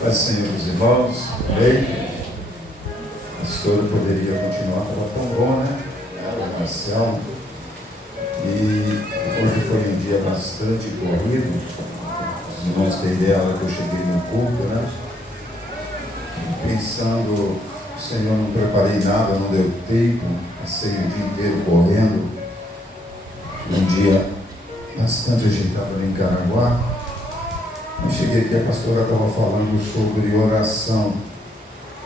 Pai, Senhor, os irmãos, amém. A pastora poderia continuar, estava tão bom, né? A oração. E hoje foi um dia bastante corrido. Os irmãos têm ideia, a hora que eu cheguei no culto, né? Pensando, Senhor, não preparei nada, não deu tempo. Passei o dia inteiro correndo. Um dia bastante agitado ali em Caraguá. Eu cheguei aqui, a pastora estava falando sobre oração.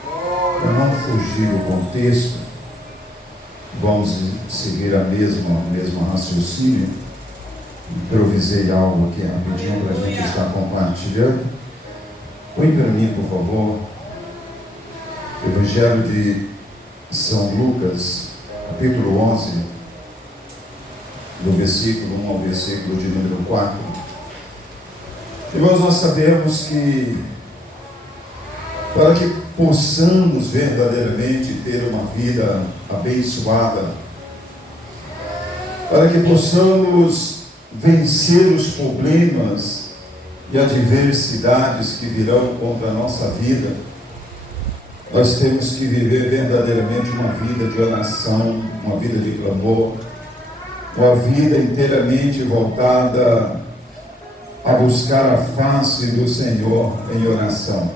Para não fugir do contexto, vamos seguir a mesma raciocínio. Improvisei algo aqui rapidinho para a gente estar compartilhando. Põe para mim, por favor, Evangelho de São Lucas, capítulo 11, do versículo 1 ao versículo de número 4. Irmãos, nós sabemos que para que possamos verdadeiramente ter uma vida abençoada, para que possamos vencer os problemas e adversidades que virão contra a nossa vida, nós temos que viver verdadeiramente uma vida de oração, uma vida de clamor, uma vida inteiramente voltada a buscar a face do Senhor em oração.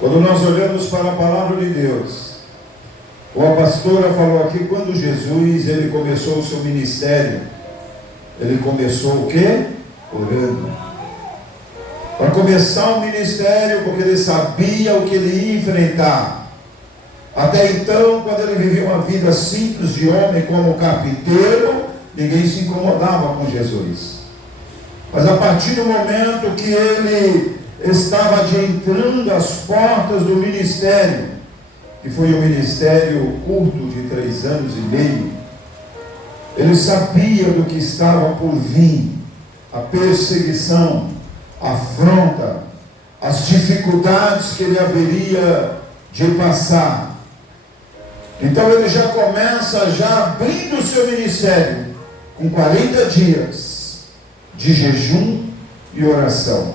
Quando nós olhamos para a palavra de Deus, a pastora falou aqui, quando Jesus ele começou o seu ministério, ele começou o quê? Orando. Para começar o ministério, porque ele sabia o que ele ia enfrentar. Até então, quando ele vivia uma vida simples de homem como carpinteiro, ninguém se incomodava com Jesus. Mas a partir do momento que ele estava adentrando as portas do ministério, que foi um ministério curto de 3 anos e meio, ele sabia do que estava por vir, a perseguição, a afronta, as dificuldades que ele haveria de passar. Então ele já começa abrindo o seu ministério com 40 dias de jejum e oração.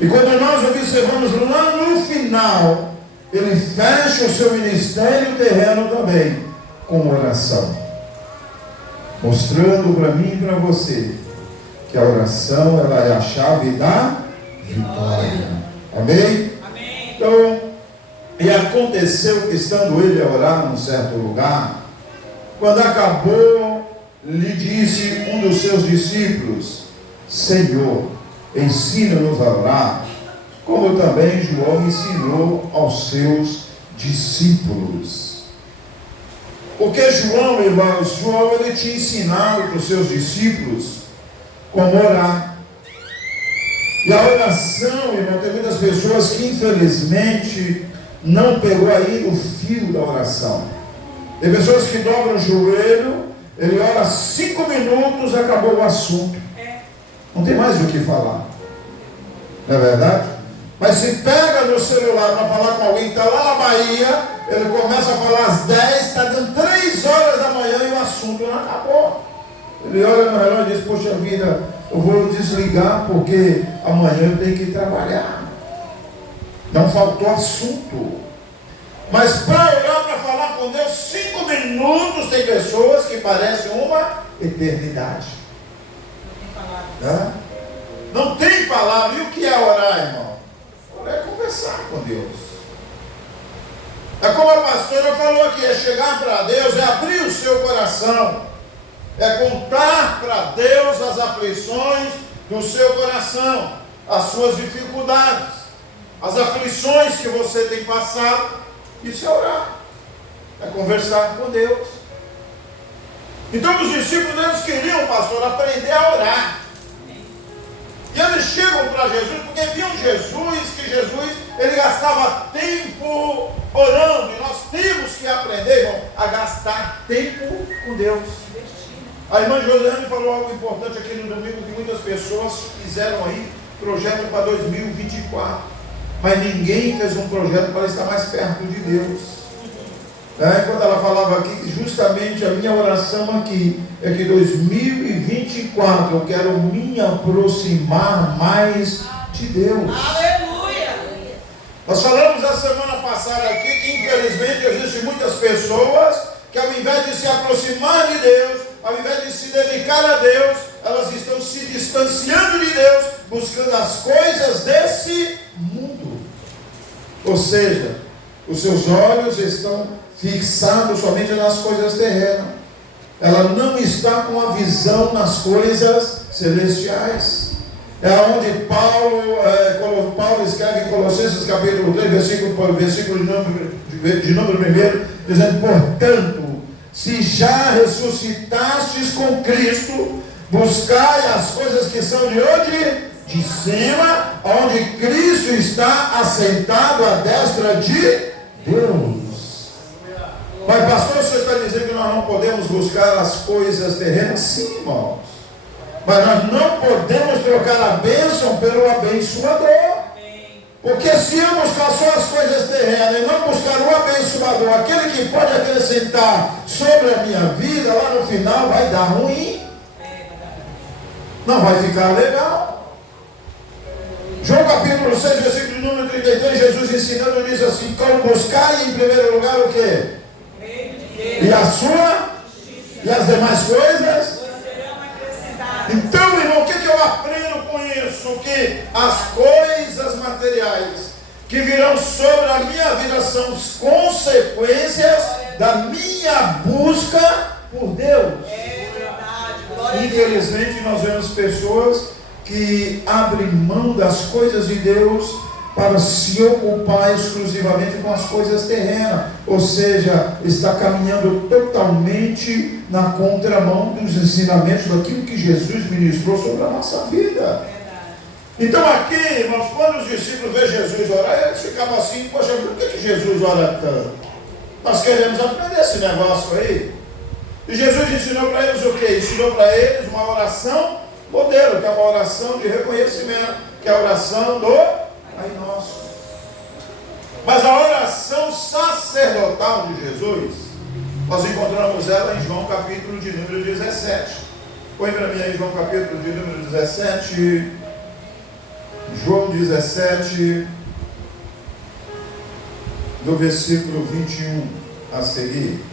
E quando nós observamos lá no final, ele fecha o seu ministério terreno também com oração, mostrando para mim e para você que a oração ela é a chave da vitória. Amém? Amém. Então, e aconteceu que estando ele a orar num certo lugar, quando acabou, lhe disse um dos seus discípulos: Senhor, ensina-nos a orar, como também João ensinou aos seus discípulos. Porque João, irmãos, ele tinha ensinado para os seus discípulos como orar. E a oração, irmão, tem muitas pessoas que infelizmente não pegou aí o fio da oração. Tem pessoas que dobram o joelho, ele ora 5 minutos, acabou o assunto. Não tem mais o que falar. Não é verdade? Mas se pega no celular para falar com alguém que está lá na Bahia, ele começa a falar às 10, está dando 3 horas da manhã e o assunto não acabou. Ele olha no relógio e diz: poxa vida, eu vou desligar porque amanhã eu tenho que trabalhar. Não faltou assunto. Mas para olhar, para falar com Deus, 5 minutos, tem pessoas que parecem uma eternidade. Não tem palavra. E o que é orar, irmão? Orar é conversar com Deus. É como a pastora falou aqui, é chegar para Deus, é abrir o seu coração, é contar para Deus as aflições do seu coração, as suas dificuldades, as aflições que você tem passado. Isso é orar, é conversar com Deus. Então os discípulos deles queriam, pastor, aprender a orar. E eles chegam para Jesus, porque viam Jesus, que Jesus, ele gastava tempo orando. E nós temos que aprender, irmão, a gastar tempo com Deus. A irmã Josiane falou algo importante aqui no domingo, que muitas pessoas fizeram aí projeto para 2024. Mas ninguém fez um projeto para estar mais perto de Deus. Quando ela falava aqui, que justamente a minha oração aqui é que 2024 eu quero me aproximar mais de Deus. Aleluia! Nós falamos a semana passada aqui que infelizmente existem muitas pessoas que ao invés de se aproximar de Deus, ao invés de se dedicar a Deus, elas estão se distanciando de Deus, buscando as coisas desse mundo. Ou seja, os seus olhos estão fixados somente nas coisas terrenas. Ela não está com a visão nas coisas celestiais. É onde Paulo escreve em Colossenses capítulo 3, versículo de número 1, dizendo: portanto, se já ressuscitastes com Cristo, buscai as coisas que são de onde? De cima, onde Cristo está assentado à destra de Deus. Mas pastor, o senhor está dizendo que nós não podemos buscar as coisas terrenas? Sim, irmãos. Mas nós não podemos trocar a bênção pelo abençoador. Porque se eu buscar só as coisas terrenas e não buscar o abençoador, aquele que pode acrescentar sobre a minha vida, lá no final vai dar ruim. Não vai ficar legal. João capítulo 6, versículo número 33, Jesus ensinando diz assim: como buscar em primeiro lugar o quê? E a sua? E as demais coisas? Então, irmão, o que eu aprendo com isso? Que as coisas materiais que virão sobre a minha vida são consequências da minha busca por Deus. Infelizmente, nós vemos pessoas que abrem mão das coisas de Deus para se ocupar exclusivamente com as coisas terrenas, ou seja, está caminhando totalmente na contramão dos ensinamentos daquilo que Jesus ministrou sobre a nossa vida. Então aqui, irmãos, quando os discípulos veem Jesus orar, eles ficavam assim: poxa, por que Jesus ora tanto? Nós queremos aprender esse negócio aí. E Jesus ensinou para eles o quê? Ensinou para eles uma oração modelo, que é uma oração de reconhecimento, que é a oração do Pai Nosso. Mas a oração sacerdotal de Jesus, nós encontramos ela em João capítulo de número 17. Põe para mim aí João capítulo de número 17. João 17, do versículo 21 a seguir.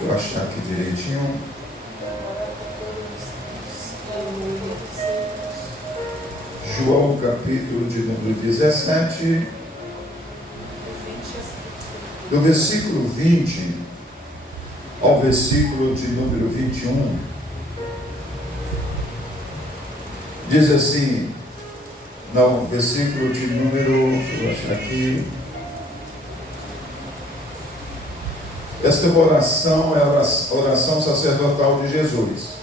Deixa eu achar aqui direitinho. João capítulo de número 17, do versículo 20 ao versículo de número 21, diz assim, não, versículo de número, deixa eu achar aqui. Esta é uma oração, é a oração sacerdotal de Jesus.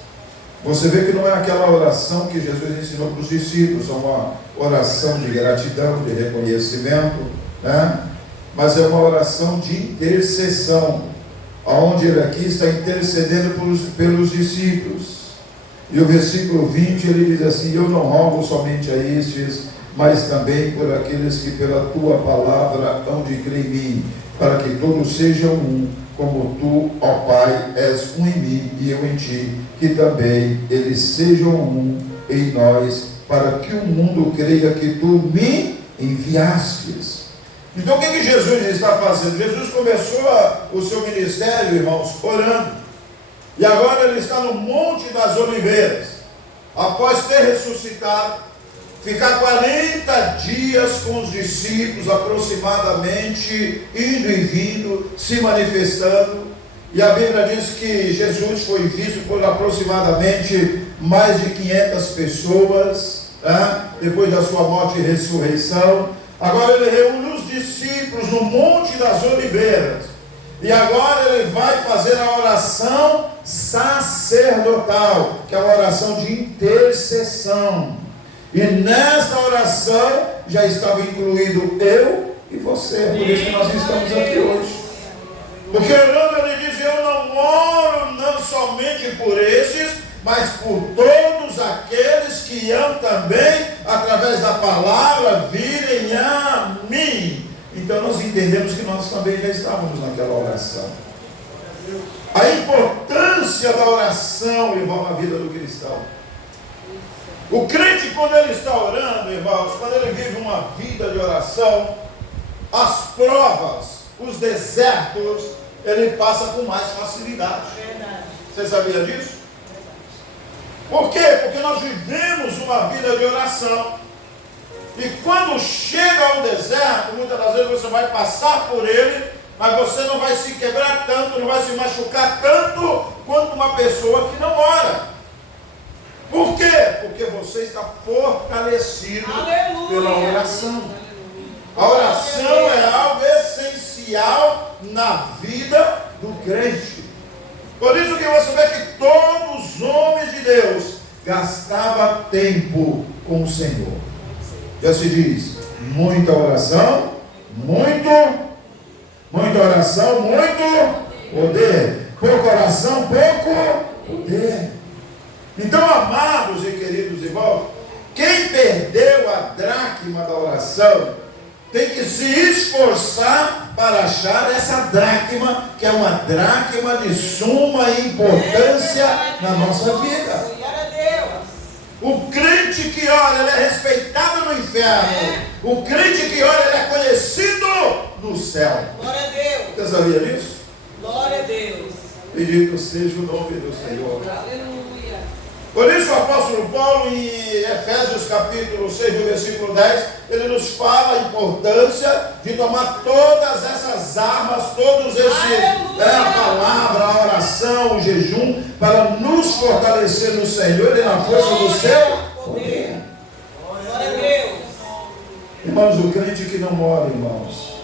Você vê que não é aquela oração que Jesus ensinou para os discípulos, é uma oração de gratidão, de reconhecimento, né? Mas é uma oração de intercessão, onde ele aqui está intercedendo pelos discípulos. E o versículo 20 ele diz assim: eu não rogo somente a estes, mas também por aqueles que pela tua palavra hão de crer em mim, para que todos sejam um, como tu, ó Pai, és um em mim e eu em ti, que também eles sejam um em nós, para que o mundo creia que tu me enviastes. Então o que Jesus está fazendo? Jesus começou o seu ministério, irmãos, orando. E agora ele está no Monte das Oliveiras, após ter ressuscitado, ficar 40 dias com os discípulos aproximadamente, indo e vindo, se manifestando. E a Bíblia diz que Jesus foi visto por aproximadamente mais de 500 pessoas, né? Depois da sua morte e ressurreição. Agora ele reúne os discípulos no Monte das Oliveiras. E agora ele vai fazer a oração sacerdotal, que é uma oração de intercessão. E nesta oração já estava incluído eu e você. Por isso que nós estamos aqui hoje. Porque orando ele diz: eu não oro não somente por esses, mas por todos aqueles que hão também através da palavra, virem a mim. Então nós entendemos que nós também já estávamos naquela oração. A importância da oração, irmão, na vida do cristão. O crente, quando ele está orando, irmãos, quando ele vive uma vida de oração, as provas, os desertos, ele passa com mais facilidade. Verdade. Você sabia disso? Por quê? Porque nós vivemos uma vida de oração. E quando chega ao deserto, muitas das vezes você vai passar por ele, mas você não vai se quebrar tanto, não vai se machucar tanto quanto uma pessoa que não ora. Por quê? Porque você está fortalecido pela oração. A oração é algo essencial na vida do crente. Por isso que você vê que todos os homens de Deus gastavam tempo com o Senhor. Já se diz, muita oração, muita oração, muito poder. Pouca oração, pouco poder. Então, amados e queridos irmãos, quem perdeu a dracma da oração tem que se esforçar para achar essa dracma, que é uma dracma de suma importância na nossa vida. O crente que ora, ele é respeitado no inferno. O crente que ora, ele é conhecido no céu. Glória a Deus. Você sabia disso? Glória a Deus. Bendito seja o nome do Senhor. Aleluia. Por isso o apóstolo Paulo, em Efésios capítulo 6, versículo 10, ele nos fala a importância de tomar todas essas armas, todos esses, a palavra, a oração, o jejum, para nos fortalecer no Senhor e na força do seu poder. Glória a Deus. Irmãos, o crente que não ora, irmãos,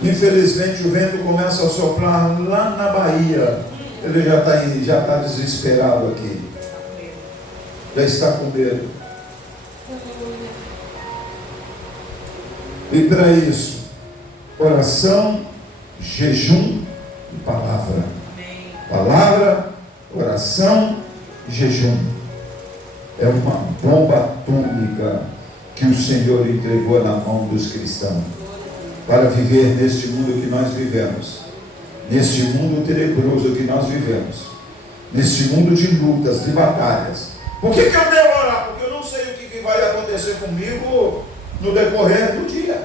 infelizmente o vento começa a soprar lá na Bahia. Ele já está desesperado aqui. Já está com medo. E para isso, oração, jejum e palavra. Palavra, oração, jejum. É uma bomba atômica que o Senhor entregou na mão dos cristãos para viver neste mundo que nós vivemos. Neste mundo tenebroso que nós vivemos, neste mundo de lutas, de batalhas. Por que eu devo orar? Porque eu não sei o que vai acontecer comigo no decorrer do dia.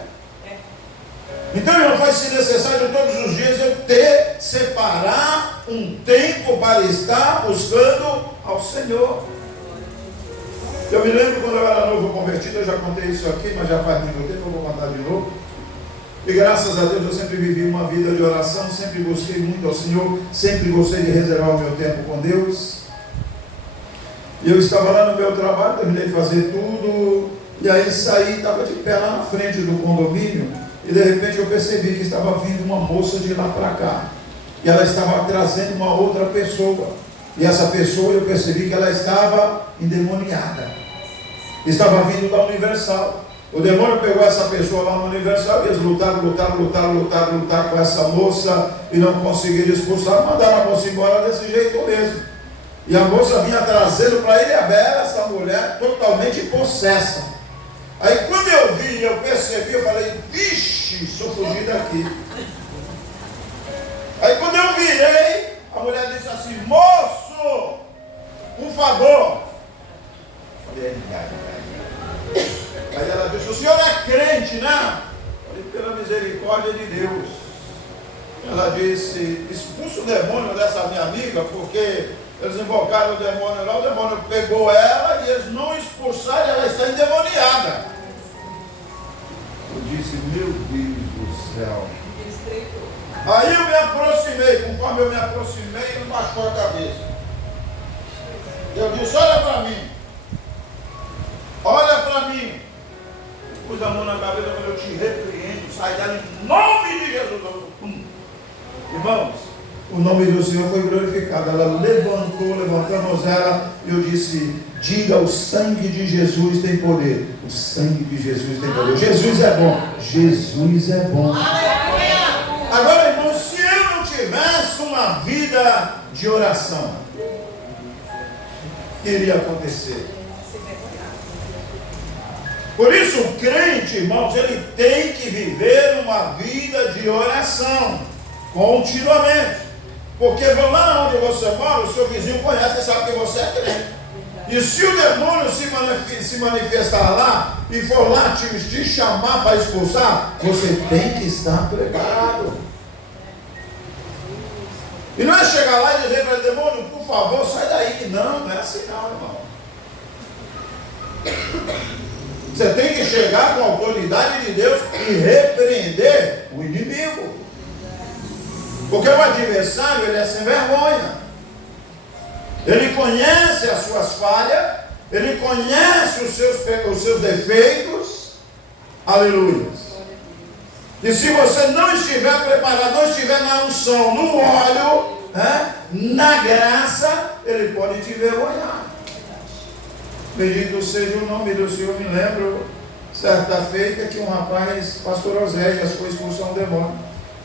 Então, irmão, vai ser necessário todos os dias eu separar um tempo para estar buscando ao Senhor. Eu me lembro quando eu era novo convertido, eu já contei isso aqui, mas já faz muito tempo, eu vou contar de novo. E graças a Deus eu sempre vivi uma vida de oração, sempre busquei muito ao Senhor, sempre gostei de reservar o meu tempo com Deus. E eu estava lá no meu trabalho, terminei de fazer tudo, e aí saí, estava de pé lá na frente do condomínio, e de repente eu percebi que estava vindo uma moça de lá para cá. E ela estava trazendo uma outra pessoa. E essa pessoa eu percebi que ela estava endemoniada. Estava vindo da Universal. O demônio pegou essa pessoa lá no Universal, e eles lutaram com essa moça e não conseguiram expulsar, mandaram a moça embora desse jeito mesmo. E a moça vinha trazendo para ele a Bela, essa mulher totalmente possessa. Aí quando eu vi, eu percebi, eu falei, vixe, sou fugir daqui. Aí quando eu virei, a mulher disse assim, moço, por favor. Eu falei, Aí ela disse, o senhor é crente, né? Eu falei, pela misericórdia de Deus. Ela disse, expulsa o demônio dessa minha amiga, porque eles invocaram o demônio lá, o demônio pegou ela e eles não expulsaram, ela está endemoniada. Eu disse, meu Deus do céu. Aí eu me aproximei, conforme eu me aproximei, ele baixou a cabeça. Eu disse, olha para mim. Olha para mim. Eu pus a mão na cabeça e falei, eu te repreendo, sai dela em nome de Jesus. Irmãos, o nome do Senhor foi glorificado. Ela levantamos ela, e eu disse, diga, o sangue de Jesus tem poder. O sangue de Jesus tem poder. Jesus é bom. Jesus é bom. Agora, irmãos, se eu não tivesse uma vida de oração, o que iria acontecer? Por isso o crente, irmãos, ele tem que viver uma vida de oração continuamente. Porque lá onde você mora, o seu vizinho conhece e sabe que você é crente. E se o demônio se manifestar lá e for lá te chamar para expulsar, você tem que estar preparado. E não é chegar lá e dizer para o demônio, por favor, sai daí. Não é assim não, irmão. Você tem que chegar com a autoridade de Deus e repreender o inimigo. Porque o adversário, ele é sem vergonha. Ele conhece as suas falhas, ele conhece os seus defeitos. Aleluia. E se você não estiver preparado, não estiver na unção, no óleo, na graça, ele pode te envergonhar. Bendito seja o nome do Senhor. Me lembro, certa feita, que um rapaz, pastor Oséias, foi expulsar um demônio.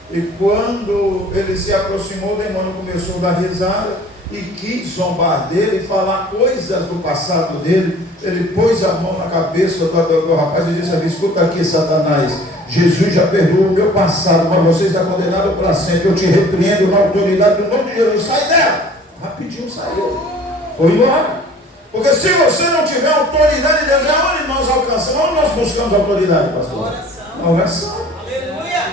E quando ele se aproximou, o demônio começou a dar risada e quis zombar dele e falar coisas do passado dele. Ele pôs a mão na cabeça do rapaz e disse: escuta aqui, Satanás, Jesus já perdoou o meu passado, mas você está condenado para sempre. Eu te repreendo na autoridade do nome de Jesus. Sai dela! Rapidinho saiu. Foi embora. Porque se você não tiver autoridade de Deus, aonde nós alcançamos? Onde nós buscamos autoridade, pastor? Oração. Na oração. Aleluia.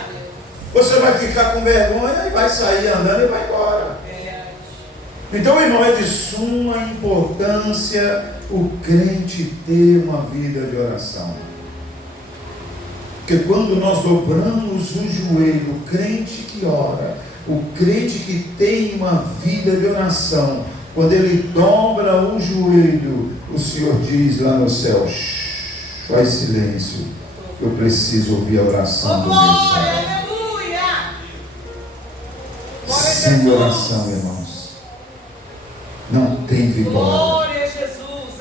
Você vai ficar com vergonha e vai sair andando e vai embora. Então, irmão, é de suma importância o crente ter uma vida de oração. Porque quando nós dobramos o joelho, o crente que ora, o crente que tem uma vida de oração, quando ele dobra o joelho, o Senhor diz lá no céu: faz silêncio, eu preciso ouvir a oração do meu Senhor. Sem oração, irmãos, não tem vitória.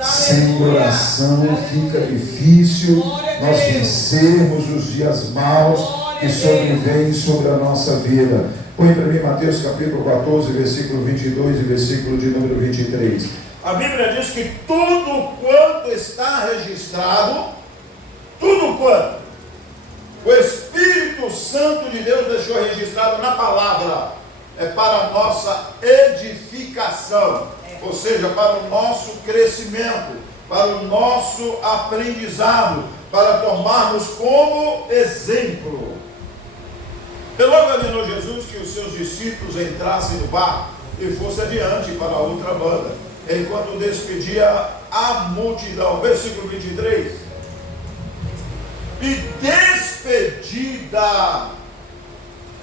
Sem oração fica difícil nós vencermos os dias maus que sobrevêm sobre a nossa vida. Põe para mim Mateus capítulo 14, versículo 22 e versículo de número 23. A Bíblia diz que tudo quanto está registrado, tudo quanto o Espírito Santo de Deus deixou registrado na palavra, é para a nossa edificação, ou seja, para o nosso crescimento, para o nosso aprendizado, para tomarmos como exemplo. E logo ordenou Jesus que os seus discípulos entrassem no barco e fossem adiante para a outra banda, enquanto despedia a multidão. Versículo 23. E despedida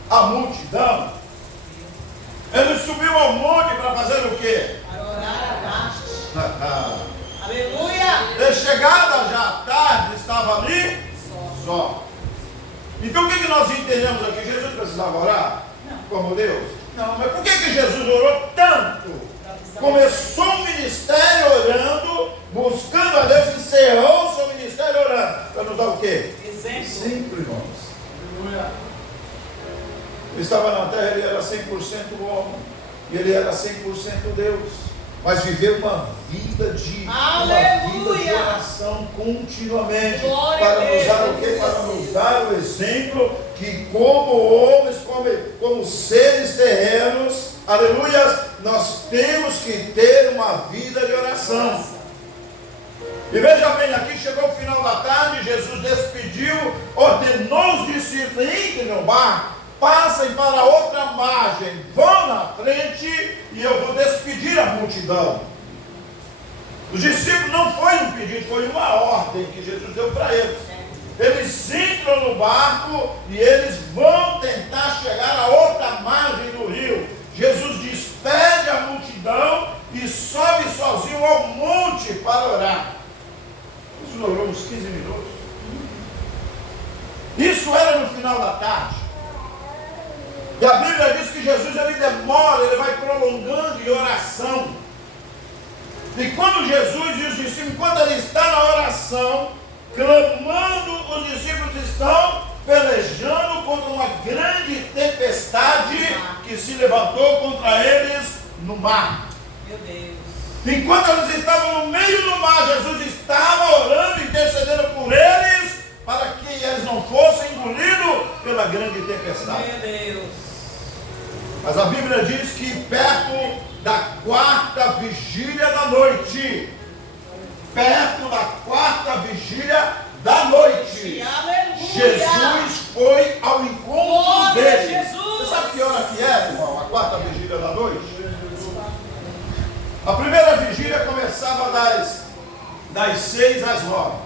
a multidão, ele subiu ao monte para fazer o quê? Para orar à tarde. Aleluia! De chegada já à tarde, estava ali só. Então o que nós entendemos aqui? Jesus precisava orar? Não. Como Deus? Não, mas por que Jesus orou tanto? Começou o ministério orando, buscando a Deus, encerrou o seu ministério orando. Para nos dar o quê? Exemplo, irmãos. Aleluia. Ele estava na terra, ele era 100% homem, e ele era 100% Deus, mas viveu uma vida de oração continuamente. Glória para nos dar o quê? Para nos dar o exemplo que como homens, como seres terrenos, aleluia, nós temos que ter uma vida de oração. E veja bem, aqui chegou o final da tarde, Jesus despediu, ordenou os discípulos: entrem no barco, passem para outra margem, vão na frente e eu vou despedir a multidão. Os discípulos não foi um pedido, foi uma ordem que Jesus deu para eles. Eles entram no barco e eles vão tentar chegar a outra margem do rio. Jesus despede a multidão e sobe sozinho ao monte para orar. Isso durou uns 15 minutos. Isso era no final da tarde. E a Bíblia diz que Jesus ele demora, ele vai prolongando em oração. E quando Jesus e os discípulos, enquanto ele está na oração, clamando, os discípulos estão pelejando contra uma grande tempestade que se levantou contra eles no mar. Meu Deus. Enquanto eles estavam no meio do mar, Jesus estava orando e intercedendo por eles, para que eles não fossem engolidos pela grande tempestade. Meu Deus. Mas a Bíblia diz que perto da quarta vigília da noite, da noite, Aleluia. Jesus foi ao encontro Glória a dele. Jesus. Você sabe que hora que é, irmão? A quarta vigília da noite? A primeira vigília começava das 6 às 9.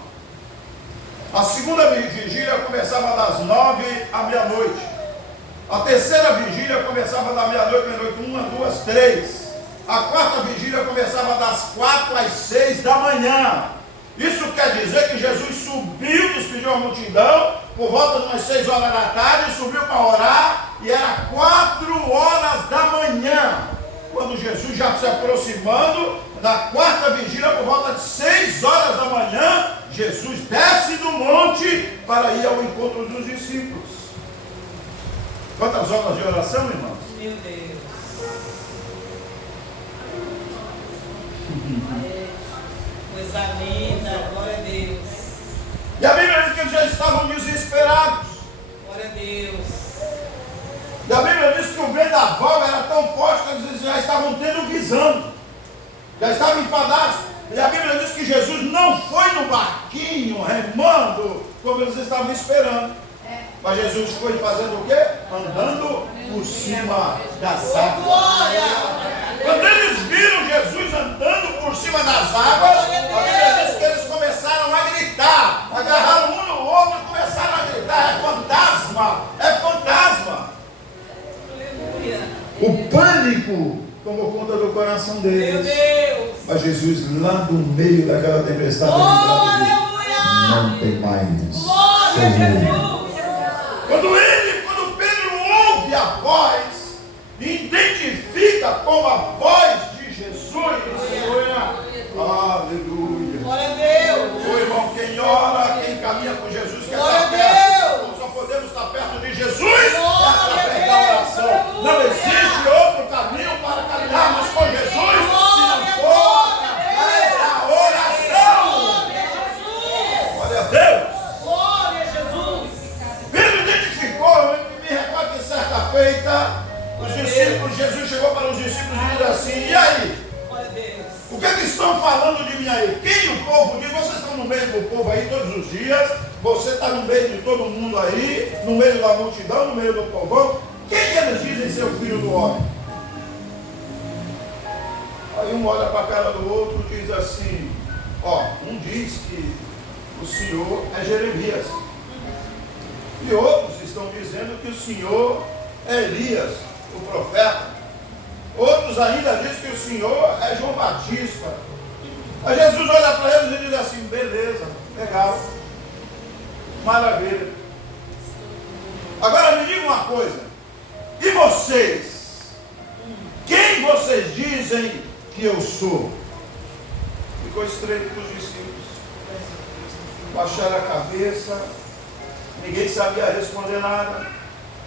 A segunda vigília começava das 9 à meia-noite. A terceira vigília começava da meia-noite, 1, 2, 3. A quarta vigília começava das 4 às 6 da manhã. Isso quer dizer que Jesus subiu, despediu a multidão, por volta de umas 6 horas da tarde, subiu para orar, e era 4 horas da manhã. Quando Jesus já se aproximando da quarta vigília, por volta de 6 horas da manhã, Jesus desce do monte para ir ao encontro dos discípulos. Quantas horas de oração, irmãos? Meu Deus. Coisa linda, glória a Deus. E a Bíblia diz que eles já estavam desesperados. Glória a Deus. E a Bíblia diz que o vendaval era tão forte que eles já estavam tendo visão, já estavam enfadados. E a Bíblia diz que Jesus não foi no barquinho remando como eles estavam esperando. Mas Jesus foi fazendo o quê? Andando por cima das águas. Glória. Quando eles viram Jesus andando por cima das águas, a Bíblia diz que eles começaram a gritar, agarraram um no outro e começaram a gritar: é fantasma, é fantasma. Aleluia. O pânico tomou conta do coração Meu deles. Deus. Mas Jesus, lá no meio daquela tempestade, Oh, ele disse: aleluia. não tem mais. Glória a Jesus. Quando Pedro ouve a voz, identifica como a voz de Jesus. Aleluia. Glória a Deus. Ô irmão, quem ora, quem caminha com Jesus, quer Glória estar a perto. Deus. Nós só podemos estar perto de Jesus Glória através a da Deus. oração. Aleluia. Não existe outro caminho para caminharmos com Jesus se não for através da oração. Glória a Jesus. Glória a Deus. Glória a Jesus. Pedro identificou, eu me recordo que certa feita, os discípulos, Jesus chegou para os discípulos e disse assim: e aí? Glória a Deus. O que é que estão falando de mim aí? Quem o povo diz? Vocês estão no meio do povo aí todos os dias, você está no meio de todo mundo aí, no meio da multidão, no meio do povão. Quem eles dizem ser o filho do homem? Aí um olha para a cara do outro e diz assim: ó, um diz que o Senhor é Jeremias. E outros estão dizendo que o Senhor é Elias, o profeta. Outros ainda dizem que o Senhor é João Batista. Aí Jesus olha para eles e diz assim: beleza, legal, maravilha. Agora me diga uma coisa: e vocês? Quem vocês dizem que eu sou? Ficou estranho para os discípulos. Baixaram a cabeça, ninguém sabia responder nada.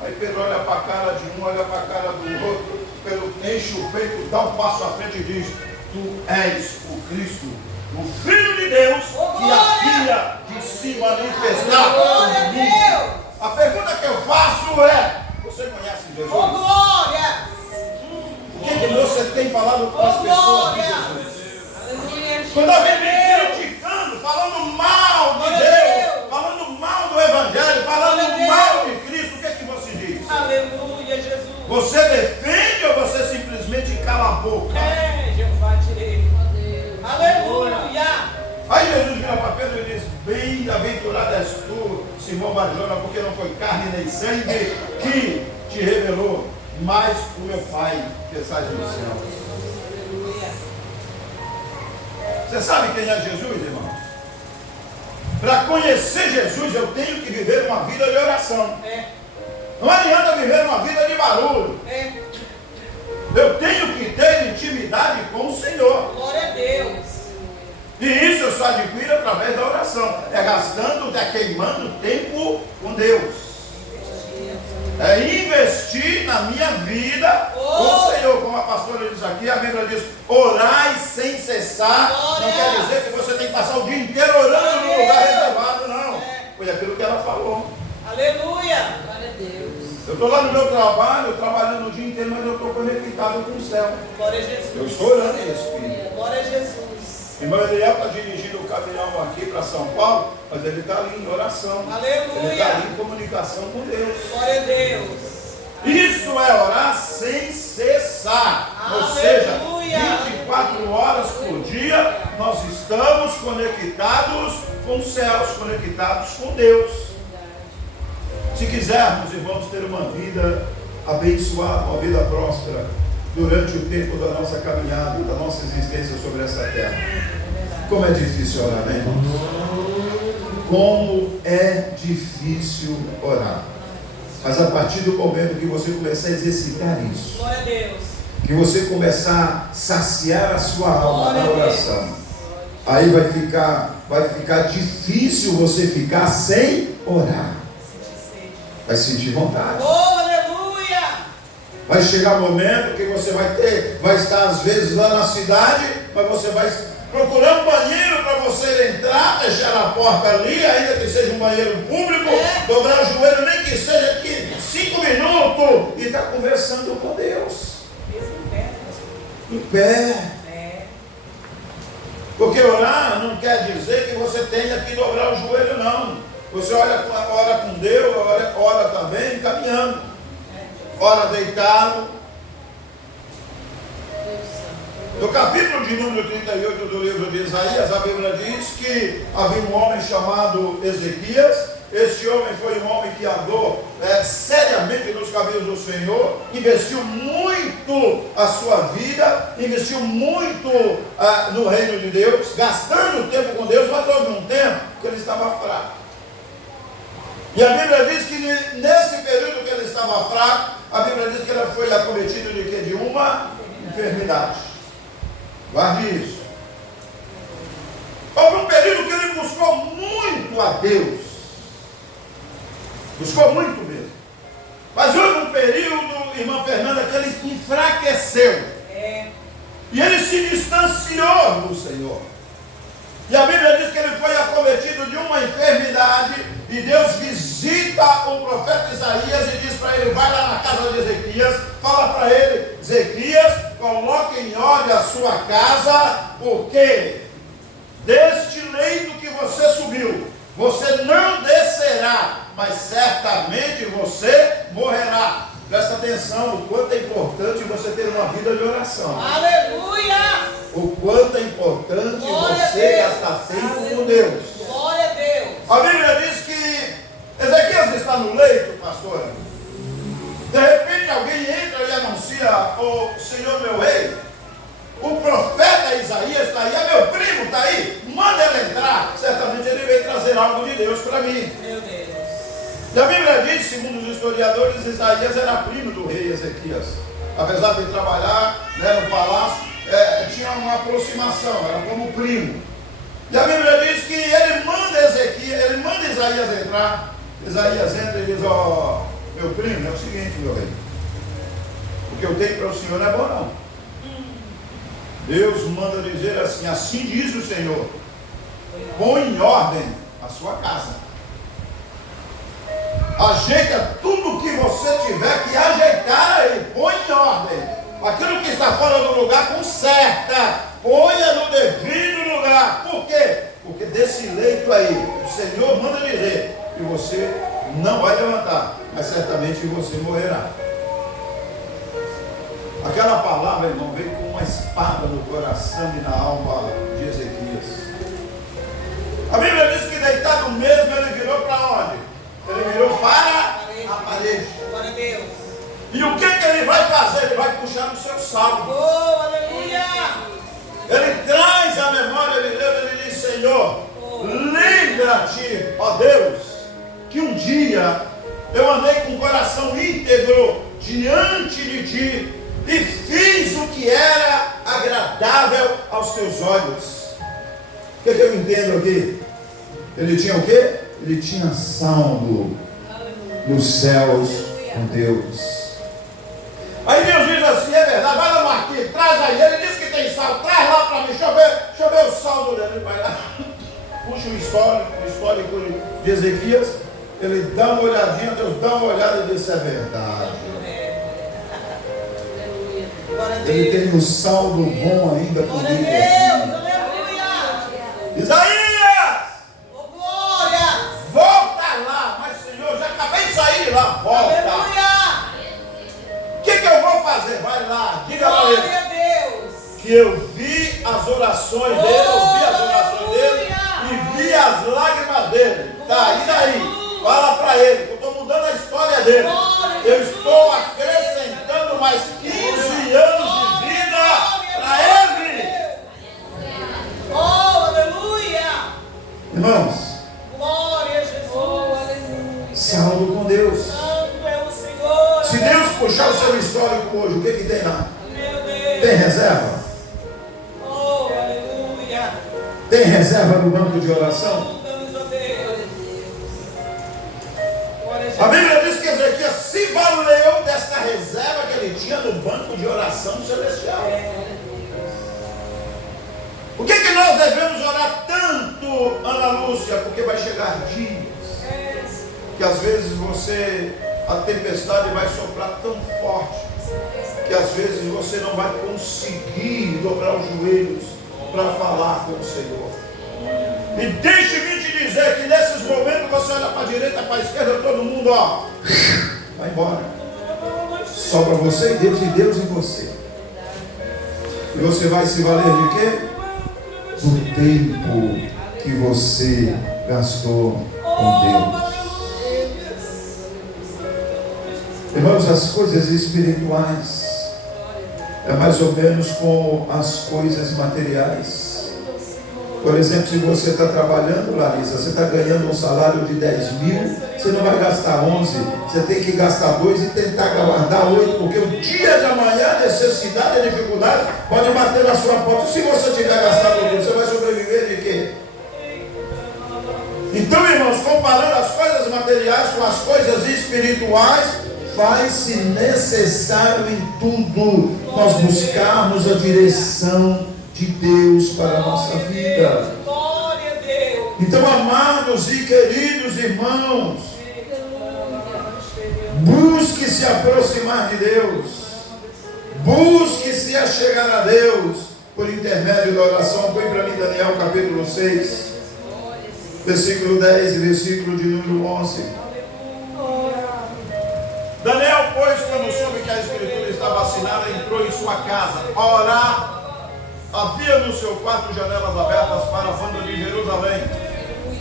Aí Pedro olha para a cara de um, olha para a cara do outro, Pedro enche o peito, dá um passo à frente e diz: tu és o Cristo, o Filho de Deus, que havia de se manifestar. Glória a Deus. A pergunta que eu faço é: você conhece Jesus? Oh, glória. O que você tem falado com as Oh, pessoas de glória. Jesus? Aleluia. Quando alguém vem criticando, falando mal de Glória a Deus, Deus. falando mal do Evangelho, falando Glória a mal Deus. de Cristo, o que é que você diz? Aleluia, Jesus. Você defende ou você simplesmente cala a boca? É, Jeová, tirei. Aleluia. Aí Jesus vira para Pedro e diz: bem-aventurado és tu, Simão Barjona, porque não foi carne nem sangue que te revelou, mas o meu Pai que estás no céu. Aleluia. Você sabe quem é Jesus, irmão? Para conhecer Jesus, eu tenho que viver uma vida de oração. Não adianta viver uma vida de barulho. Eu tenho que ter intimidade com o Senhor. Glória a Deus. E isso eu só adquiro através da oração. É gastando, é queimando tempo com Deus. É investir na minha vida com o Senhor. Como a pastora diz aqui, Aqui a Bíblia diz: orai sem cessar. Não quer dizer que você tem que passar o dia inteiro orando no lugar reservado, não. Foi aquilo que ela falou. Aleluia. Glória a Deus. Eu estou lá no meu trabalho, trabalhando o dia inteiro, mas eu estou conectado com o céu. Glória a Jesus. Eu estou orando em Espírito. Glória a Jesus. Irmão Eliel está dirigindo o caminhão aqui para São Paulo, mas ele está ali em oração. Aleluia. Ele está ali em comunicação com Deus. Glória a Deus. Isso é orar sem cessar. Ou seja, 24 horas por dia, nós estamos conectados com os céus, conectados com Deus. Se quisermos, irmãos, ter uma vida abençoada, uma vida próspera, durante o tempo da nossa caminhada, da nossa existência sobre essa terra. Como é difícil orar, né, irmãos? Como é difícil orar. Mas a partir do momento que você começar a exercitar isso, glória a Deus, que você começar a saciar a sua alma na oração, aí vai ficar difícil você ficar sem orar. Vai sentir vontade. Oh, aleluia! Vai chegar um momento que você vai estar às vezes lá na cidade, mas você vai procurar um banheiro para você entrar, fechar a porta ali, ainda que seja um banheiro público, dobrar o joelho, nem que seja aqui 5 minutos, e estar conversando com Deus. Em pé. Porque orar não quer dizer que você tenha que dobrar o joelho, não. Você ora com Deus, ora também caminhando, ora deitado. No capítulo de número 38 do livro de Isaías, a Bíblia diz que havia um homem chamado Ezequias. Este homem foi um homem que andou seriamente nos caminhos do Senhor, investiu muito a sua vida, investiu muito no reino de Deus, gastando tempo com Deus, mas houve um tempo que ele estava fraco. E a Bíblia diz que nesse período que ele estava fraco, a Bíblia diz que ele foi acometido de quê? De uma enfermidade. Guarde isso. Houve um período que ele buscou muito a Deus. Buscou muito mesmo. Mas houve um período, irmã Fernanda, que ele enfraqueceu. E ele se distanciou do Senhor. E a Bíblia diz que ele foi acometido de uma enfermidade, e Deus visita o profeta Isaías e diz para ele: vai lá na casa de Ezequias, fala para ele: Ezequias, coloque em ordem a sua casa, porque deste leito que você subiu, você não descerá, mas certamente você morrerá. Presta atenção, o quanto é importante você ter uma vida de oração. Aleluia! O quanto é importante você gastar tempo com Deus. Glória a Deus. A Bíblia diz que Ezequias está no leito, pastor. De repente alguém entra e anuncia: ô Senhor meu rei, o profeta Isaías está aí, meu primo está aí, manda ele entrar. Certamente ele veio trazer algo de Deus para mim. Meu Deus. E a Bíblia diz, segundo os historiadores, Isaías era primo do rei Ezequias. Apesar de trabalhar no palácio, tinha uma aproximação, era como primo. E a Bíblia diz que ele manda Isaías entrar. Isaías entra e diz: ó, meu primo, é o seguinte, meu rei, o que eu tenho para o senhor não é bom, não. Deus manda dizer assim: assim diz o Senhor, põe em ordem a sua casa. Ajeita tudo que você tiver que ajeitar aí, põe em ordem. Aquilo que está fora do lugar, conserta, ponha no devido lugar. Por quê? Porque desse leito aí, o Senhor manda dizer que você não vai levantar, mas certamente você morrerá. Aquela palavra, irmão, veio com uma espada no coração e na alma de Ezequias. A Bíblia diz que deitado mesmo, ele virou para onde? Ele virou para a parede. Glória a Deus. E o que ele vai fazer? Ele vai puxar no seu salmo. Oh, aleluia. Ele traz a memória de Deus, ele diz: Senhor, lembra-te, ó Deus, que um dia eu andei com o coração íntegro diante de ti e fiz o que era agradável aos teus olhos. O que eu entendo aqui? Ele tinha o quê? Ele tinha salmo nos céus com Deus. Aí Deus diz assim: é verdade, vai lá no arquivo, traz mais aí. Ele disse que tem sal. Traz lá para mim. Deixa eu ver o saldo dele. Ele vai lá. Puxa o histórico de Ezequias. Ele dá uma olhadinha. Deus dá uma olhada e diz: é verdade. Ele tem um saldo bom ainda Glória a comigo. Deus, aleluia. Isaías! Oh, glória. Volta lá. Mas, Senhor, já acabei de sair de lá. Volta. Aleluia. O que eu vou fazer? Vai lá. Diga para ele. Glória a Deus. Que eu vi as orações dele, e vi as lágrimas dele. Tá, e daí? Fala para ele, que eu estou mudando a história dele. Eu estou acrescentando mais 15 anos de vida para ele. Oh, aleluia. Irmãos, Glória a Jesus. saldo com Deus. Santo é o Senhor. Se Deus puxar o seu histórico hoje, o que tem lá? Meu Deus. Tem reserva? Oh, aleluia. Tem reserva no banco de oração? Louvamos a Deus. Glória a Jesus. A Bíblia diz que Ezequias se valeu desta reserva que ele tinha no banco de oração celestial. Por que nós devemos orar tanto, Ana Lúcia? Porque vai chegar dias que às vezes a tempestade vai soprar tão forte que às vezes você não vai conseguir dobrar os joelhos para falar com o Senhor. E deixe-me te dizer que nesses momentos você olha para a direita, para a esquerda, todo mundo, vai embora. Sobra você e Deus em você. E você vai se valer de quê? Do tempo que você gastou com Deus. Irmãos, as coisas espirituais é mais ou menos como as coisas materiais. Por exemplo, se você está trabalhando, Larissa, você está ganhando um salário de 10 mil, você não vai gastar 11, você tem que gastar 2 e tentar guardar 8, porque o dia de amanhã, a necessidade, a dificuldade pode bater na sua porta. Se você tiver gastado tudo, você vai sobreviver de quê? Então, irmãos, comparando as coisas materiais com as coisas espirituais, faz-se necessário em tudo nós buscarmos a direção de Deus para a nossa vida. Glória a Deus. Então, amados e queridos irmãos, busque se aproximar de Deus, busque se achegar a Deus por intermédio da oração. Põe para mim Daniel capítulo 6, versículo 10 e versículo de número 11. Daniel, pois, quando soube que a escritura estava assinada, entrou em sua casa a orar. Havia no seu quarto janelas abertas para a banda de Jerusalém,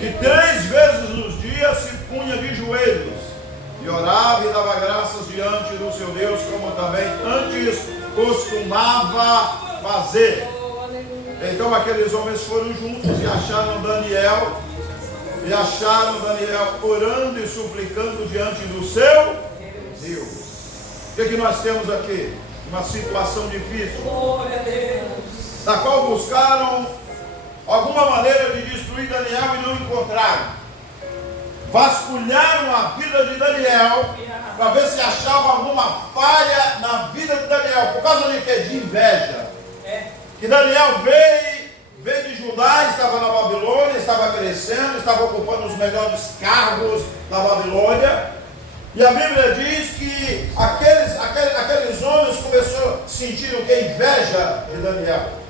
e 3 vezes nos dias se punha de joelhos e orava e dava graças diante do seu Deus, como também antes costumava fazer. Então aqueles homens foram juntos e acharam Daniel orando e suplicando diante do seu Deus. O que nós temos aqui? Uma situação difícil, Glória a Deus. da qual buscaram alguma maneira de destruir Daniel e não encontraram. Vasculharam a vida de Daniel para ver se achavam alguma falha na vida de Daniel. Por causa de quê? De inveja. Que Daniel veio de Judá, estava na Babilônia, estava crescendo, estava ocupando os melhores cargos da Babilônia. E a Bíblia diz que aqueles homens começaram a sentir o que? Inveja de Daniel.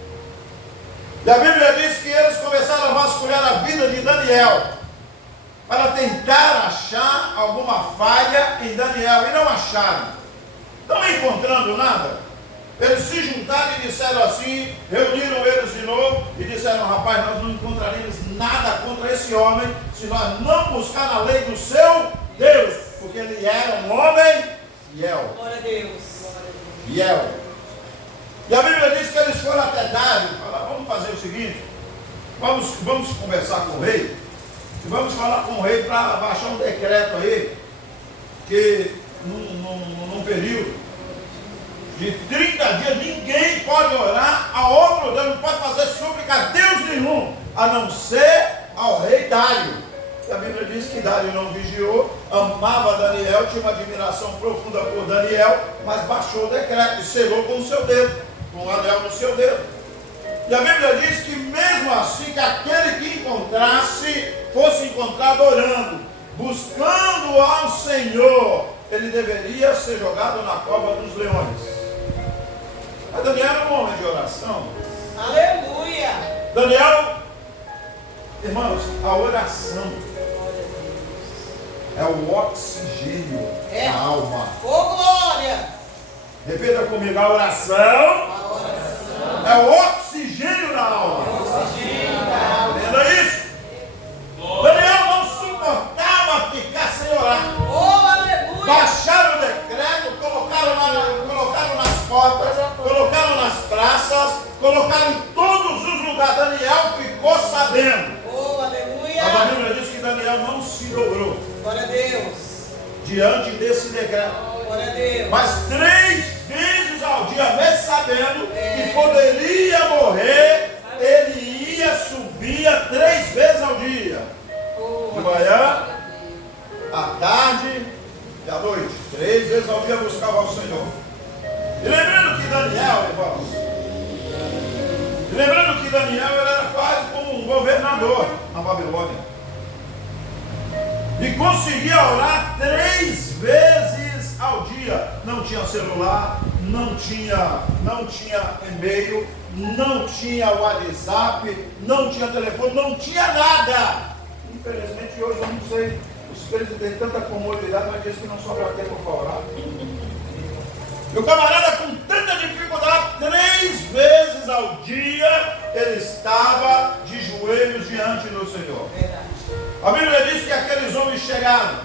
E a Bíblia diz que eles começaram a vasculhar a vida de Daniel para tentar achar alguma falha em Daniel, e não acharam. Não encontrando nada, eles se juntaram e disseram assim, reuniram eles de novo e disseram: rapaz, nós não encontraremos nada contra esse homem se nós não buscar na lei do seu Deus, porque ele era um homem fiel. Glória a Deus. Fiel. E a Bíblia diz que eles foram até Dário e falaram: vamos fazer o seguinte, vamos conversar com o rei, e vamos falar com o rei para baixar um decreto aí, que num período de 30 dias ninguém pode orar a outro Deus, não pode fazer súplica a Deus nenhum, a não ser ao rei Dário. E a Bíblia diz que Dário não vigiou, amava Daniel, tinha uma admiração profunda por Daniel, mas baixou o decreto e selou com o seu dedo. com um anel no seu dedo. E a Bíblia diz que mesmo assim, que aquele que encontrasse, fosse encontrado orando, buscando ao Senhor, ele deveria ser jogado na cova dos leões. Mas Daniel era um homem de oração. Aleluia! Daniel, irmãos, a oração é o oxigênio da alma. Ô, glória! Repita comigo, a oração é o oxigênio da alma. Entenda isso? Daniel não suportava ficar sem orar. Oh, aleluia! Baixaram o decreto, colocaram nas portas, colocaram nas praças, colocaram em todos os lugares. Daniel ficou sabendo. Oh, aleluia! Mas a Bíblia diz que Daniel não se dobrou Glória a Deus! diante desse decreto. Glória a Deus! Mas 3 vezes ao dia, mesmo sabendo que poderia morrer, ele ia subir 3 vezes ao dia. De manhã, à tarde e à noite. 3 vezes ao dia buscava o Senhor. E lembrando que Daniel, irmãos, ele era quase como um governador na Babilônia. E conseguia orar 3 vezes ao dia. Não tinha celular, não tinha e-mail, não tinha WhatsApp, não tinha telefone, não tinha nada. Infelizmente hoje eu não sei, os presos têm tanta comodidade, mas diz que não sobra tempo para orar. E o camarada com tanta dificuldade, 3 vezes ao dia, ele estava de joelhos diante do Senhor. Verdade. A Bíblia diz que aqueles homens chegaram,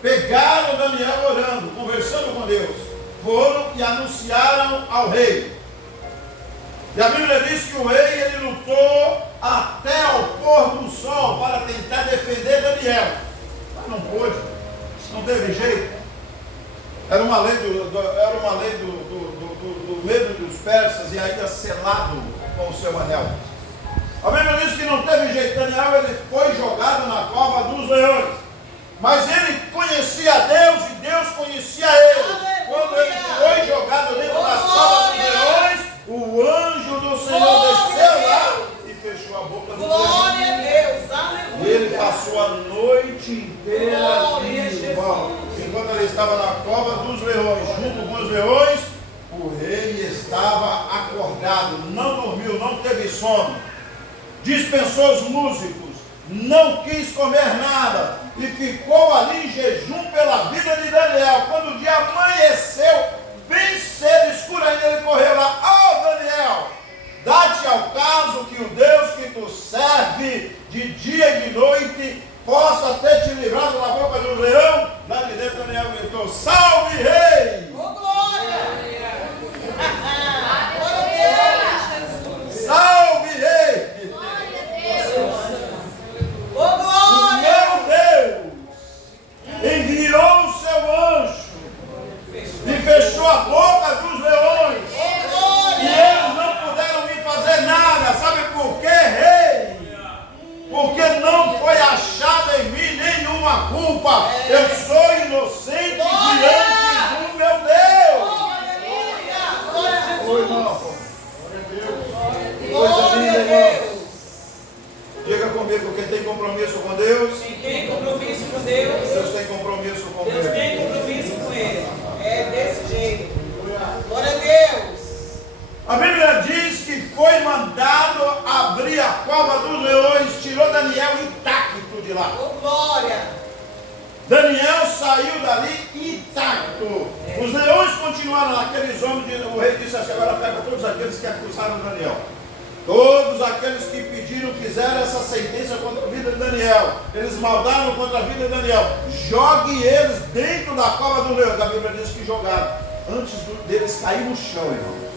pegaram Daniel orando, conversando com Deus, foram e anunciaram ao rei. E a Bíblia diz que o rei, ele lutou até ao pôr do sol para tentar defender Daniel. Mas não pôde, não teve jeito. Era uma lei do medo dos persas e ainda selado com o seu anel. A Bíblia diz que não teve jeito. Daniel, ele foi jogado na cova dos leões. Mas ele conhecia Deus e Deus conhecia ele. Aleluia. Quando ele foi jogado dentro das covas dos leões, o anjo do Senhor desceu lá e fechou a boca do Glória a leão. Deus! Aleluia! E ele passou a noite inteira Glória a ali, Jesus. irmão. Enquanto ele estava na cova dos leões, junto com os leões, o rei estava acordado, não dormiu, não teve sono, dispensou os músicos, não quis comer nada e ficou ali em jejum pela vida de Daniel. Quando o dia amanheceu, bem cedo, escuro ainda, ele correu lá. Oh, Daniel, dá-te ao caso que o Deus que tu serve de dia e de noite possa ter te livrado da boca do leão. Lá de dentro Daniel gritou: salve, rei! Ô, glória! Salve, rei! Ô, O glória! meu Deus enviou o seu anjo e fechou a boca dos leões. E eles não puderam me fazer nada. Sabe por quê, rei? Porque não foi achada em mim nenhuma culpa. Eu sou inocente diante do meu Deus. Oi, irmão. Coisa linda, irmão. Diga comigo, quem tem compromisso com Deus, Quem tem compromisso com Deus, Deus tem compromisso com Deus tem ele. compromisso com Ele. É desse jeito. Glória a Deus. A Bíblia diz que foi mandado abrir a cova dos leões, tirou Daniel intacto de lá. Ô, glória. Daniel saiu dali intacto. Os leões continuaram lá, aqueles homens, o rei disse assim: agora pega todos aqueles que acusaram Daniel. Todos aqueles que pediram, fizeram essa sentença contra a vida de Daniel. Eles maldaram contra a vida de Daniel. Jogue eles dentro da cova dos leões. A Bíblia diz que jogaram. Antes deles cair no chão, irmãos,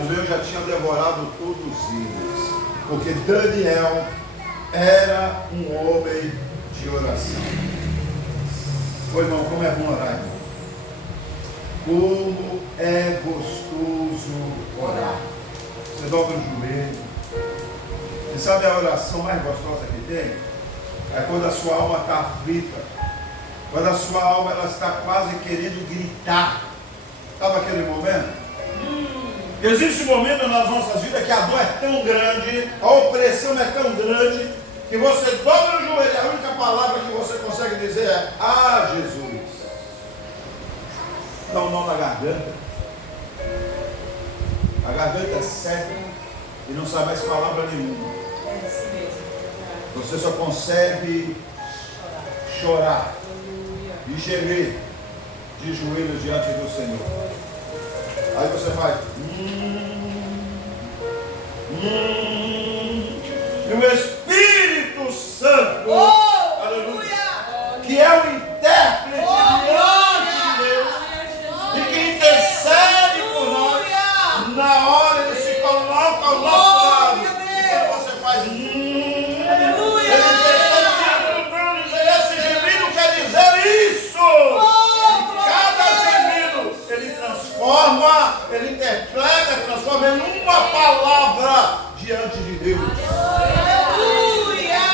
os leões já tinham devorado todos eles. Porque Daniel era um homem de oração. Ô, irmão, como é bom orar, irmão. Como é gostoso orar. Você dobra o joelho. Você sabe a oração mais gostosa que tem? É quando a sua alma está aflita. Quando a sua alma ela está quase querendo gritar. Sabe aquele momento? Existe um momento nas nossas vidas que a dor é tão grande, a opressão é tão grande, que você dobra o joelho, a única palavra que você consegue dizer é: ah, Jesus. Dá um nó na garganta. A garganta é seca e não sai mais palavra nenhuma. É assim mesmo. Você só consegue chorar e gemer de joelhos diante do Senhor. Aí você faz. E o Espírito Santo, Oh, aleluia, que é o intérprete diante de Deus e que intercede por nós, na hora ele se coloca ao nosso lado. E quando você faz. Ele intercede diante do trono e esse gemido quer dizer isso. Ele transforma, ele interpreta, transforma em uma palavra diante de Deus. Aleluia!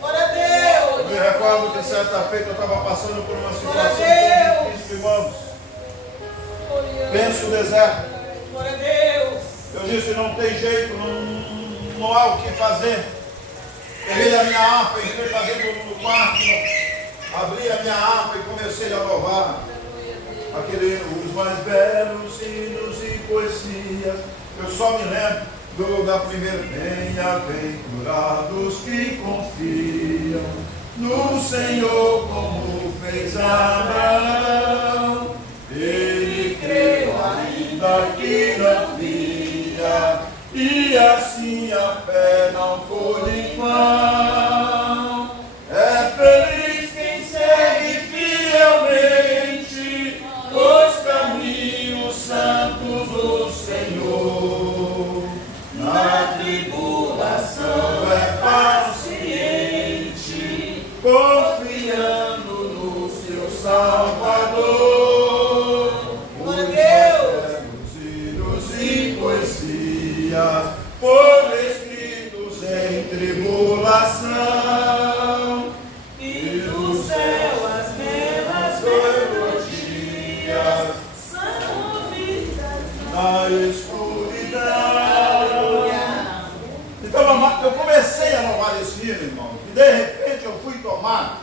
Glória a Deus! Eu me recordo que certa feita eu estava passando por uma situação Glória a difícil, irmãos. Penso o deserto. Glória a Deus! Eu disse: não tem jeito, não há o que fazer. Peguei a minha harpa e fui fazer no quarto. Abri a minha harpa e comecei a louvar. Os mais belos hinos e poesias. Eu só me lembro da primeira: bem-aventurados que confiam no Senhor, como fez Abraão. Ele creu ainda que não via, e assim a fé não foi em vão. É feliz quem segue fielmente os caminhos santos do Senhor. Na tribulação é paciente, confiando no seu Salvador. Glória a Deus! Hinos e poesias foram escritos em tribulação, E do céu as mesmas melodias são ouvidas na escuridão. Então, amado, eu comecei a louvar esse hino, irmão, e de repente eu fui tomado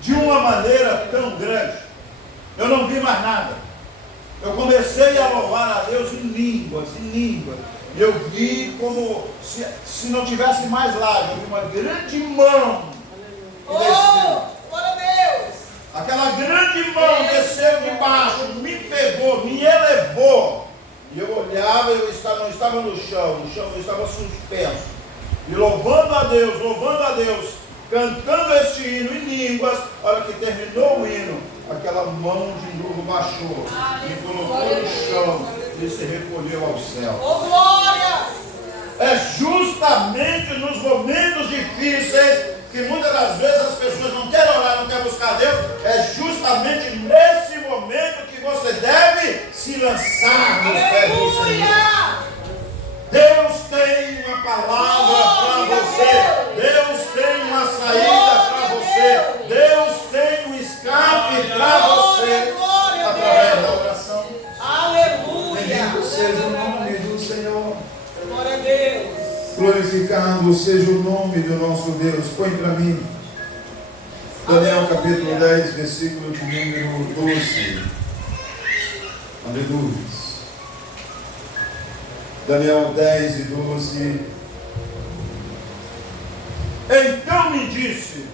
de uma maneira tão grande, eu não vi mais nada. Eu comecei a louvar a Deus em línguas. E eu vi como se não tivesse mais lá, eu vi uma grande mão que desceu. Glória a Deus! Aquela grande mão desceu de baixo, me pegou, me elevou. E eu olhava e eu não estava no chão eu estava suspenso. E louvando a Deus, cantando este hino em línguas. A hora que terminou o hino, aquela mão de novo baixou, me colocou no chão e se recolheu ao céu. Oh, glória! É justamente nos momentos difíceis que muitas das vezes as pessoas não querem orar, não querem buscar Deus. É justamente nesse momento que você deve se lançar nos pés do Senhor. Deus tem uma palavra para você. Deus tem uma saída para você. Deus tem um escape para você através da oração. Aleluia! Bendito seja o nome do Senhor. Glória a Deus! Glorificado seja o nome do nosso Deus. Põe para mim Daniel capítulo 10, versículo de número 12. Aleluia. Daniel 10 e 12. Então me disse: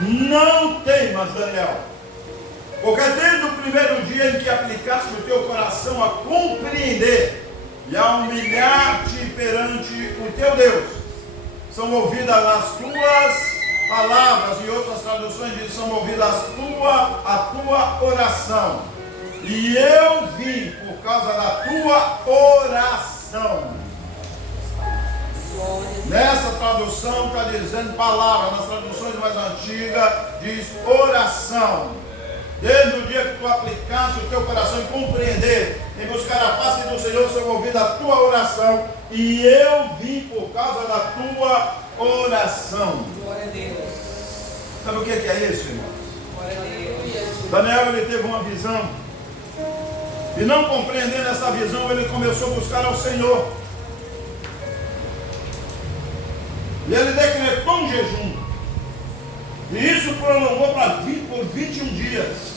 não temas, Daniel, porque desde o primeiro dia em que aplicaste o teu coração a compreender e a humilhar-te perante o teu Deus, são ouvidas as tuas palavras, e outras traduções dizem: são ouvidas a tua oração, e eu vim por causa da tua oração. Nessa tradução está dizendo palavra, nas traduções mais antigas diz oração. Desde o dia que tu aplicaste o teu coração em compreender, em buscar a face do Senhor, são ouvidas a tua oração, e eu vim por causa da tua oração. Glória a Deus! Sabe o que é isso, irmãos? Glória a Deus! Daniel, ele teve uma visão E não compreendendo essa visão, ele começou a buscar ao Senhor. E ele decretou um jejum. E isso prolongou por 21 dias.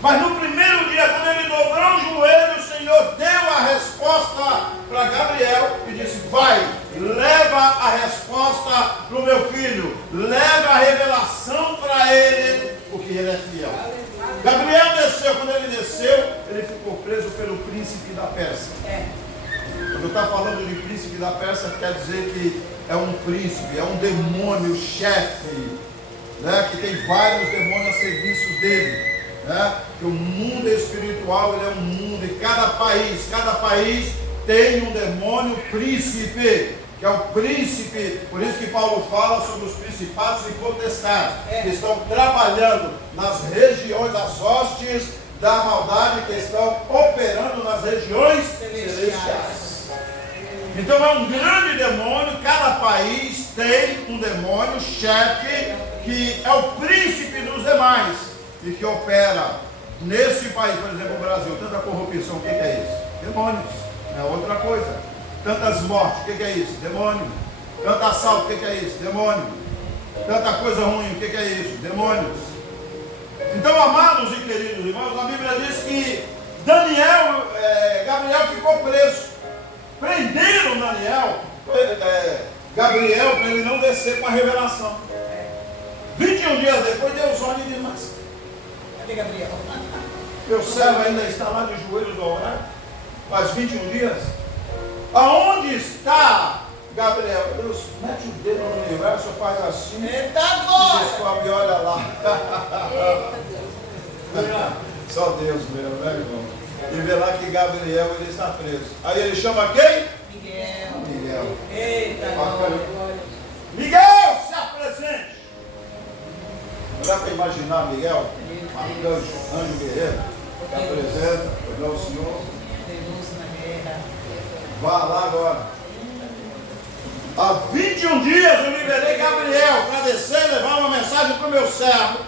Mas no primeiro dia, quando ele dobrou o joelho, o Senhor deu a resposta para Gabriel e disse: vai, leva a resposta para o meu filho, leva a revelação para ele, porque ele é fiel. Gabriel desceu, quando ele desceu, ele ficou preso pelo príncipe da Pérsia. Quando está falando de príncipe da Pérsia, quer dizer que é um príncipe, é um demônio chefe, né, que tem vários demônios a serviço dele. Né? Que o mundo espiritual ele é um mundo, e cada país tem um demônio príncipe, que é o príncipe. Por isso que Paulo fala sobre os principados e potestades que estão trabalhando nas regiões, as hostes da maldade, que estão operando nas regiões celestiais. Então é um grande demônio. Cada país tem um demônio chefe, que é o príncipe dos demais e que opera nesse país. Por exemplo, o Brasil, tanta corrupção, o que é isso? Demônios, não é outra coisa. Tantas mortes, o que é isso? Demônio. Tanto assalto, o que é isso? Demônio. Tanta coisa ruim, o que é isso? Demônios. Então, amados e queridos irmãos, a Bíblia diz que Gabriel ficou preso. Prenderam Gabriel para ele não descer com a revelação. 21 dias depois, Deus olha e diz: mas cadê Gabriel? Meu servo ainda está lá de joelhos dobrados, faz 21 dias. Aonde está Gabriel? Deus mete o dedo no livrar, só faz assim. Eita agora! E descobre, olha lá. Só Deus mesmo, né, irmão? E vê lá que Gabriel ele está preso. Aí ele chama quem? Miguel. Eita, glória. Miguel, se apresente. Dá para imaginar Miguel? Arcanjo, anjo guerreiro, que apresenta, olhar o Senhor. Vá lá agora. Há 21 dias eu liberei Gabriel para descer e levar uma mensagem para o meu servo.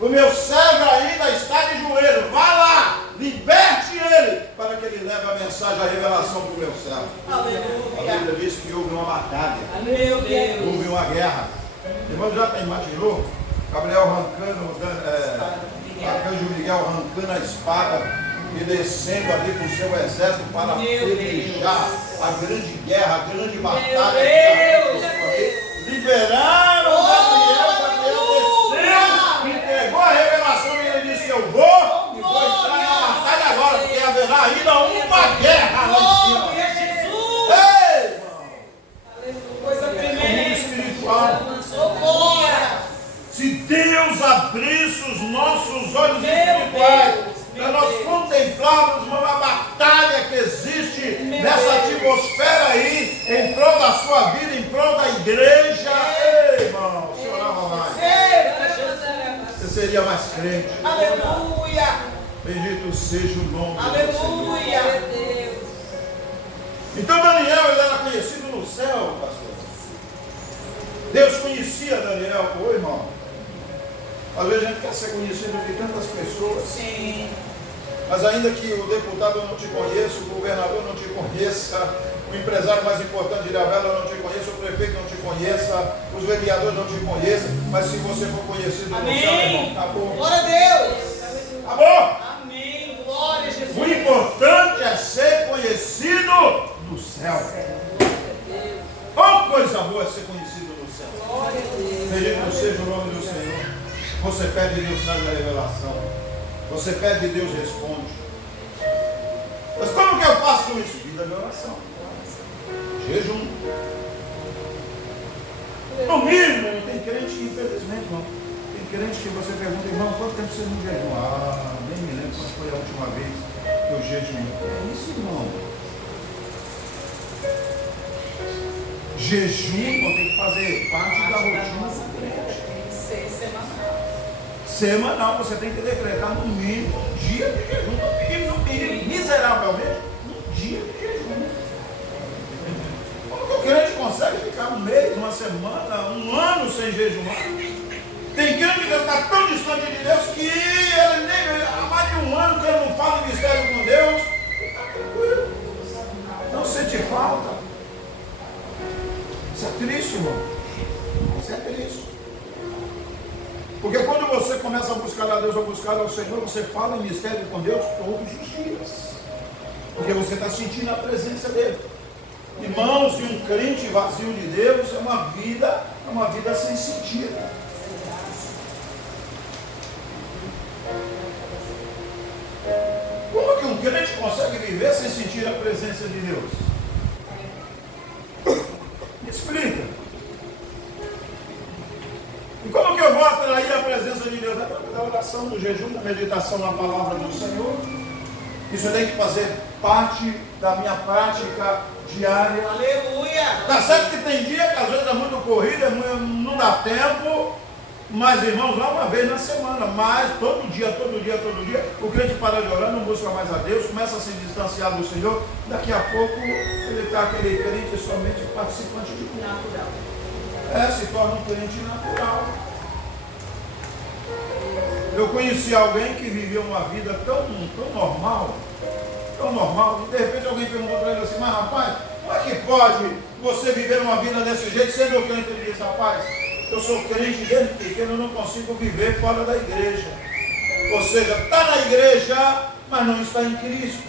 O meu servo ainda está de joelho. Vá lá, liberte ele, para que ele leve a mensagem, a revelação para o meu servo. Aleluia. A Bíblia diz que houve uma batalha. Meu Deus. Houve uma guerra. Irmão, já imaginou? Gabriel arrancando, Arcanjo Miguel arrancando a espada e descendo ali com o seu exército para pelejar a grande guerra, a grande batalha. Liberaram Gabriel desceu, entregou a revelação e ele disse: eu vou entrar na batalha agora, porque haverá ainda uma guerra lá em cima. Ei, irmão! Coisa tremenda espiritual. Se Deus abrisse os nossos olhos espirituais, para nós contemplarmos uma batalha que existe nessa atmosfera aí, em prol da sua vida, em prol da igreja. Ei, irmão, você orava mais. Você seria mais crente. Aleluia. Bendito seja o nome do Senhor. Aleluia. Então Daniel, ele era conhecido no céu, pastor. Deus conhecia Daniel. Oi, irmão. Às vezes a gente quer ser conhecido de tantas pessoas. Sim. Mas ainda que o deputado não te conheça, o governador não te conheça, o empresário mais importante de Ilhabela não te conheça, o prefeito não te conheça, os vereadores não te conheçam, mas se você for conhecido no céu, irmão, acabou. Glória a Deus! Acabou! Amém! Glória a Jesus! O importante é ser conhecido no céu. Oh, coisa boa é ser conhecido no céu. Bendito seja o nome do Senhor. Você pede e Deus traz a revelação. Você pede e Deus responde. Mas como que eu faço com isso? Vida de oração. Jejum. No mínimo, tem crente que, infelizmente, irmão, tem crente que você pergunta: irmão, quanto tempo você não jejum? Ah, nem me lembro quando foi a última vez que eu jejuei. É isso, irmão. Jejum, irmão, tem que fazer parte da rotina do crente. Semanal, você tem que decretar no mínimo um dia de jejum, no mínimo, miseravelmente, um dia de jejum. Como que o crente consegue ficar um mês, uma semana, um ano sem jejuar? Tem crente que está tão distante de Deus que ele nem há mais de um ano que ele não fala em mistério com Deus. Cristo, irmão. Isso é Cristo. Porque quando você começa a buscar a Deus, a buscar ao Senhor, você fala em mistério com Deus todos os dias. Porque você está sentindo a presença dele. Irmãos, de um crente vazio de Deus é uma vida sem sentido. Como que um crente consegue viver sem sentir a presença de Deus? Me explica. E como que eu vou atrair a presença de Deus? É através da oração, do jejum, da meditação na palavra do Senhor. Isso tem que fazer parte da minha prática diária. Aleluia! Tá certo que tem dia que às vezes é muito corrida, não dá tempo, mas irmãos, lá uma vez na semana, mas todo dia, o crente para de orar, não busca mais a Deus, começa a se distanciar do Senhor, daqui a pouco ele está aquele crente somente participante de culto. Natural. Se torna um crente natural. Eu conheci alguém que vivia uma vida tão normal, e de repente alguém perguntou para ele assim, mas rapaz, como é que pode você viver uma vida desse jeito sendo crente? Ele disse, rapaz, eu sou crente desde pequeno, eu não consigo viver fora da igreja. Ou seja, está na igreja, mas não está em Cristo.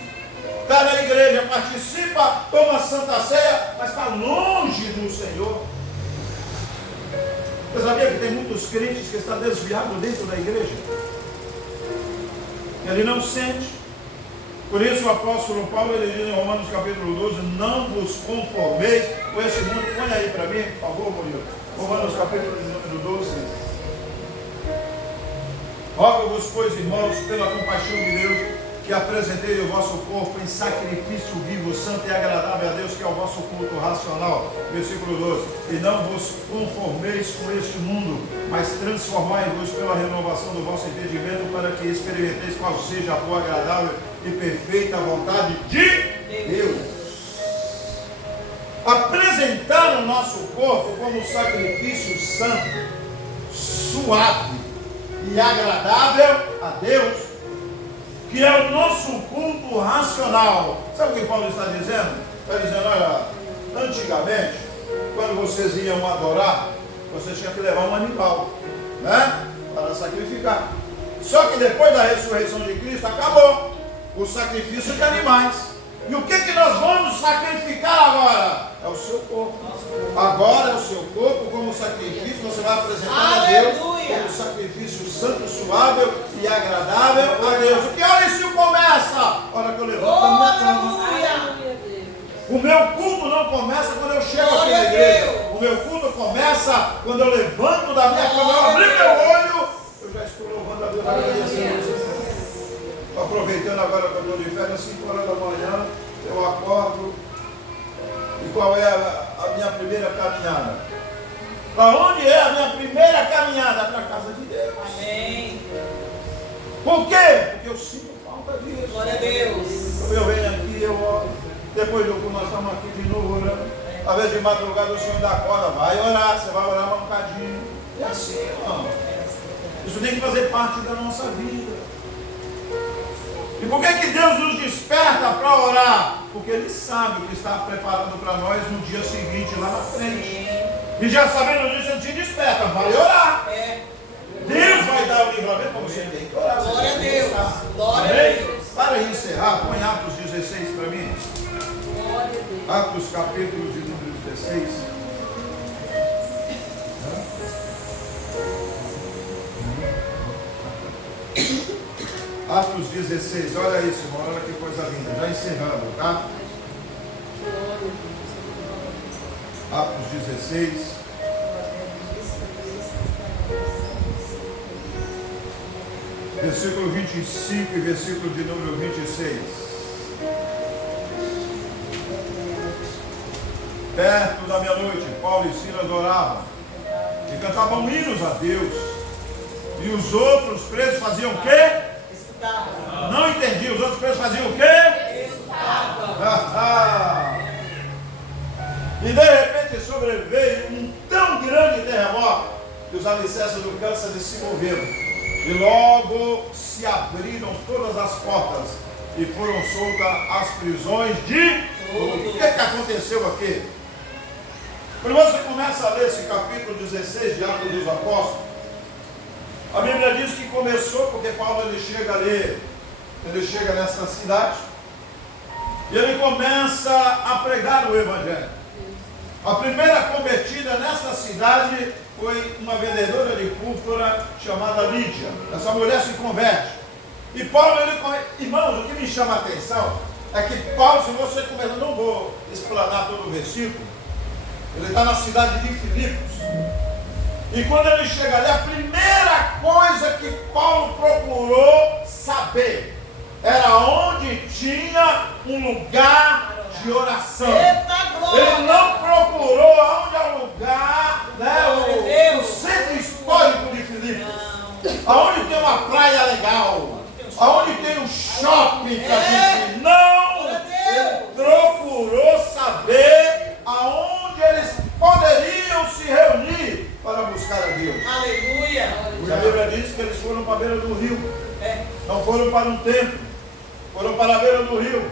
Está na igreja, participa, toma a Santa Ceia, mas está longe do Senhor. Você sabia que tem muitos crentes que estão desviados dentro da igreja? Ele não sente. Por isso o apóstolo Paulo, ele diz em Romanos capítulo 12, não vos conformeis com esse mundo. Põe aí para mim, por favor, Murilo. Romanos capítulo número 12. Rogo-vos, pois, irmãos, pela compaixão de Deus, que apresentei o vosso corpo em sacrifício vivo, santo e agradável a Deus, que é o vosso culto racional. Versículo 12. E não vos conformeis com este mundo, mas transformai-vos pela renovação do vosso entendimento, para que experimenteis qual seja a boa, agradável e perfeita vontade de Deus. Apresentar o nosso corpo como sacrifício santo, suave e agradável a Deus, que é o nosso culto racional. Sabe o que Paulo está dizendo? Está dizendo, olha, antigamente, quando vocês iam adorar, vocês tinham que levar um animal, né? Para sacrificar. Só que depois da ressurreição de Cristo, acabou o sacrifício de animais. E o que nós vamos sacrificar agora? É o seu corpo. Agora é o seu corpo como sacrifício, você vai apresentar a Deus como sacrifício santo, suave e agradável a Deus. Que hora isso começa? A hora que eu levanto da minha cama. O meu culto não começa quando eu chego aqui na igreja. O meu culto começa quando eu levanto da minha cama. Eu abri meu olho, eu já estou louvando a Deus, agradecendo. Aproveitando agora que eu estou de férias, 5 horas da manhã, eu acordo. E qual é a minha primeira caminhada? Para onde é a minha primeira caminhada? Para a casa de Deus. Amém. Por quê? Porque eu sinto falta disso. Glória a Deus. Eu venho aqui, eu oro. Depois do culto nós estamos aqui de novo orando. Às vezes de madrugada o Senhor dá corda, vai orar, você vai orar um bocadinho. É assim, irmão. Isso tem que fazer parte da nossa vida. E por que Deus nos desperta para orar? Porque Ele sabe o que está preparando para nós no dia seguinte, lá na frente. E já sabendo disso, Ele te desperta, vai orar. Deus vai dar o livramento para você, tem que orar. Glória a Deus. Glória a Deus. Para encerrar, põe Atos 16 para mim. Glória a Deus. Atos capítulo de número 16. Atos 16, olha isso, irmão, olha que coisa linda, já encerrando, tá? Atos 16. Versículo 25 e versículo de número 26. Perto da meia-noite, Paulo e Silas oravam e cantavam hinos a Deus. E os outros presos faziam o quê? Não entendi, os outros presos faziam o quê? E de repente sobreveio um tão grande terremoto que os alicerces do cárcere se moveram. E logo se abriram todas as portas e foram soltas as prisões de todos. O que aconteceu aqui? Quando você começa a ler esse capítulo 16 de Atos dos Apóstolos, a Bíblia diz que começou porque Paulo ele chega ali, ele chega nessa cidade e ele começa a pregar o Evangelho. A primeira convertida nessa cidade foi uma vendedora de púrpura chamada Lídia. Essa mulher se converte. E Paulo, irmãos, o que me chama a atenção é que Paulo, se você começar, não vou explanar todo o versículo, ele está na cidade de Filipos. E quando ele chega ali, a primeira coisa que Paulo procurou saber era onde tinha um lugar de oração. Ele não procurou onde é o lugar, o centro histórico de Filipos, aonde tem uma praia legal, aonde tem um shopping para a gente ir. Não! Ele procurou saber aonde eles poderiam se reunir para buscar a Deus. Aleluia! A Bíblia diz que eles foram para a beira do rio. Não foram para um templo, foram para a beira do rio.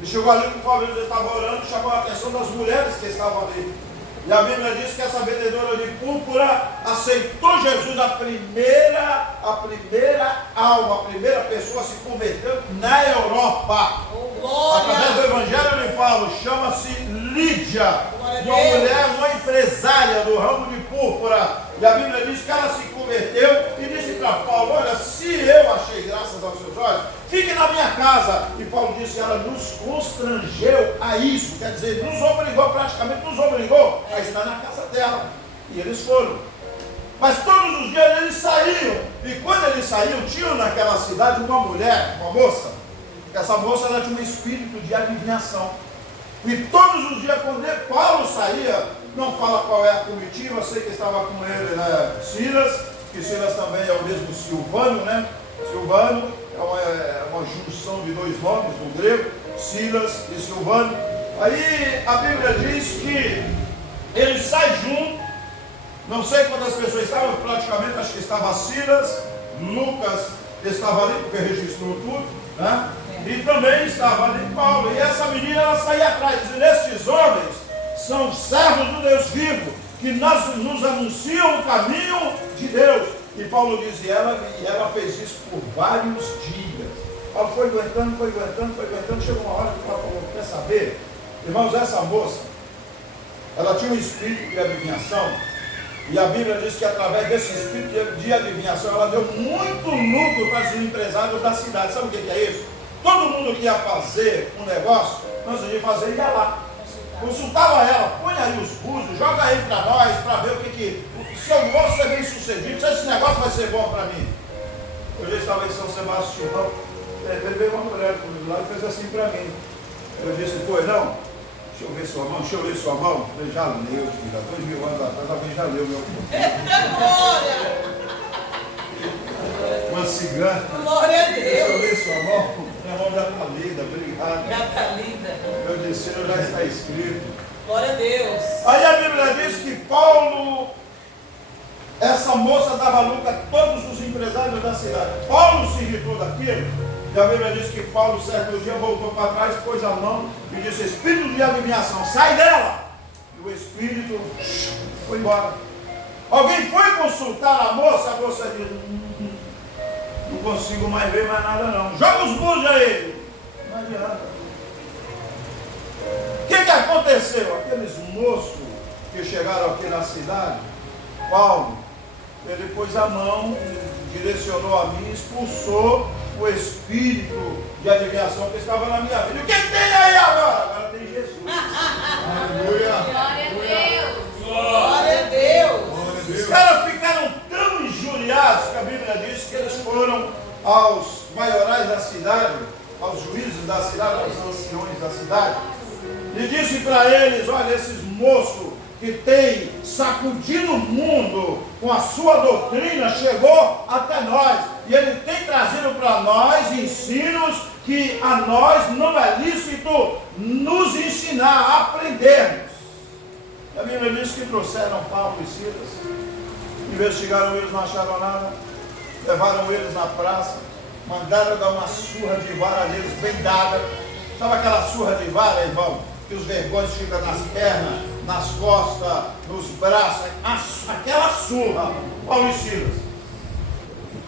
E chegou ali com o Paulo, ele estava orando, chamou a atenção das mulheres que estavam ali. E a Bíblia diz que essa vendedora de púrpura aceitou Jesus, a primeira alma, a primeira pessoa a se converter na Europa. Através do Evangelho de Paulo, chama-se Lídia, uma mulher, uma empresária do ramo de púrpura. E a Bíblia diz que ela se converteu e disse para Paulo: olha, se eu achei graças aos seus olhos, fique na minha casa. E Paulo disse: ela nos constrangeu a isso, quer dizer, nos obrigou, praticamente nos obrigou a estar na casa dela. E eles foram. Mas todos os dias eles saíam. E quando eles saíam, tinha naquela cidade uma mulher, uma moça. Essa moça ela tinha um espírito de adivinhação. E todos os dias, quando Paulo saía, não fala qual é a comitiva, sei que estava com ele, né, Silas, que Silas também é o mesmo Silvano, né? Silvano é uma junção de dois nomes no grego, Silas e Silvano. Aí a Bíblia diz que ele sai junto, não sei quantas pessoas estavam, praticamente acho que estava Silas, Lucas estava ali, porque registrou tudo, né? E também estava ali Paulo, e essa menina ela saía atrás, dizendo: estes homens são servos do Deus vivo, que nos anunciam o caminho de Deus. E Paulo diz, e ela fez isso por vários dias. Paulo foi aguentando, chegou uma hora que Paulo falou: quer saber? Irmãos, essa moça, ela tinha um espírito de adivinhação, e a Bíblia diz que através desse espírito de adivinhação, ela deu muito lucro para os empresários da cidade. Sabe o que é isso? Todo mundo que ia fazer um negócio, antes de fazer, ia lá. Consultava ela: põe aí os búzios, joga aí para nós, para ver se eu vou ser bem sucedido, se esse negócio vai ser bom para mim. Eu já estava em São Sebastião, ele veio uma mulher comigo lá e fez assim para mim. Eu disse: pois não? Deixa eu ver sua mão, deixa eu ler sua mão. Eu já leu, filho, há 2000 anos atrás, alguém já leu meu corpo. Uma cigana. Glória a Deus. Deixa eu ler sua mão. Minha mão já está lida, obrigado. Já está lida. Meu destino já está escrito. Glória a Deus. Aí a Bíblia diz que Paulo, essa moça dava lucro a todos os empresários da cidade. Paulo se irritou daquilo. E a Bíblia diz que Paulo, certo dia, voltou para trás, pôs a mão e disse: espírito de adivinhação, sai dela! E o espírito foi embora. Alguém foi consultar a moça disse: não consigo mais ver mais nada não. Joga os búzios aí. Não adianta. O que aconteceu? Aqueles moços que chegaram aqui na cidade, Paulo, ele pôs a mão, direcionou a mim, expulsou o espírito de adivinhação que estava na minha vida. E o que tem aí agora? Agora tem Jesus. Aleluia. Glória a Deus. Glória a Deus. Os caras ficaram tão injuriados que a Bíblia diz que eles foram aos maiorais da cidade, aos juízes da cidade, aos anciões da cidade, e disse para eles: olha, esses moços que têm sacudido o mundo com a sua doutrina chegou até nós, e ele tem trazido para nós ensinos que a nós não é lícito nos ensinar a aprendermos. A Bíblia diz que trouxeram Paulo e Silas, investigaram eles, não acharam nada, levaram eles na praça, mandaram dar uma surra de vara neles, bem dada. Sabe aquela surra de vara, irmão? Que os vergões ficam nas pernas, nas costas, nos braços, aquela surra, Paulo e Silas.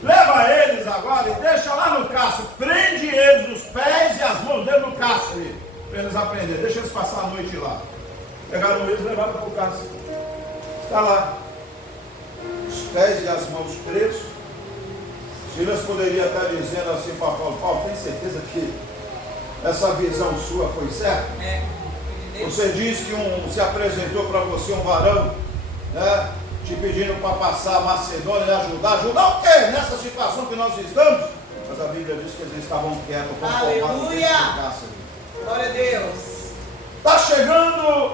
Leva eles agora e deixa lá no cárcere, prende eles nos pés e as mãos dentro do cárcere, para eles aprenderem, deixa eles passar a noite lá. Pegaram eles e levaram para o cárcere. Está lá, os pés e as mãos presos. Silas poderia estar dizendo assim para Paulo: Paulo, tem certeza que essa visão sua foi certa? Você diz que se apresentou para você um varão, né, te pedindo para passar a Macedônia e ajudar. Ajudar o quê? Nessa situação que nós estamos? Mas a Bíblia diz que eles estavam quietos. Aleluia! Glória a Deus. Está chegando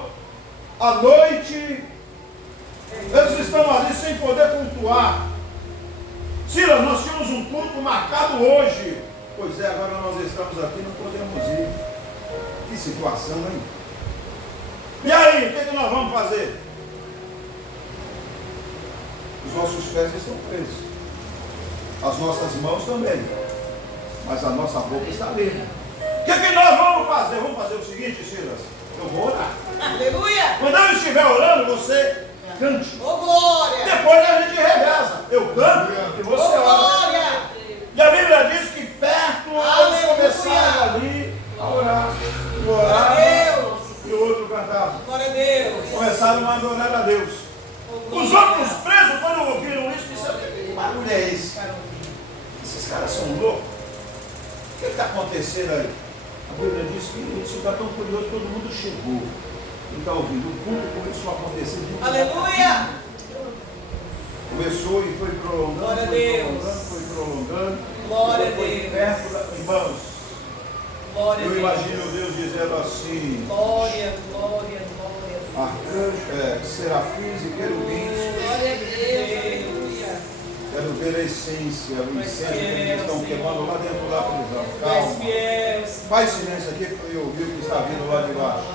a noite. Eles estão ali sem poder cultuar. Silas, nós tínhamos um culto marcado hoje. Pois é, agora nós estamos aqui, não podemos ir. Que situação, hein? E aí, o que nós vamos fazer? Os nossos pés estão presos. As nossas mãos também. Mas a nossa boca está livre. O que nós vamos fazer? Vamos fazer o seguinte, Silas. Eu vou orar. Aleluia! Quando eu estiver orando, você cante. Oh, glória! Depois a gente regressa. Eu canto e você Oh, ora. glória! E a Bíblia diz que perto eles começaram ali a orar. E orar. E o outro cantava. Glória a Deus! Começaram a adorar a Deus. Os outros presos, quando ouviram isso, disseram: que barulho é esse? Esses caras são loucos. O que está acontecendo aí? A Bíblia diz que isso está tão curioso, todo mundo chegou. E está ouvindo, o culto começou a acontecer. Aleluia! Começou e foi prolongando, Glória a Deus. foi prolongando. Glória a Foi Deus. perto da... Irmãos, Glória a eu Deus. imagino Deus dizendo assim: Glória, glória, glória. arcanjos, serafins e querubins. Glória a Deus. Quero ver a essência, o incêndio que eles estão queimando lá dentro da prisão. És Calma. fiel. Faz silêncio aqui para eu ouvir o que está vindo lá de baixo.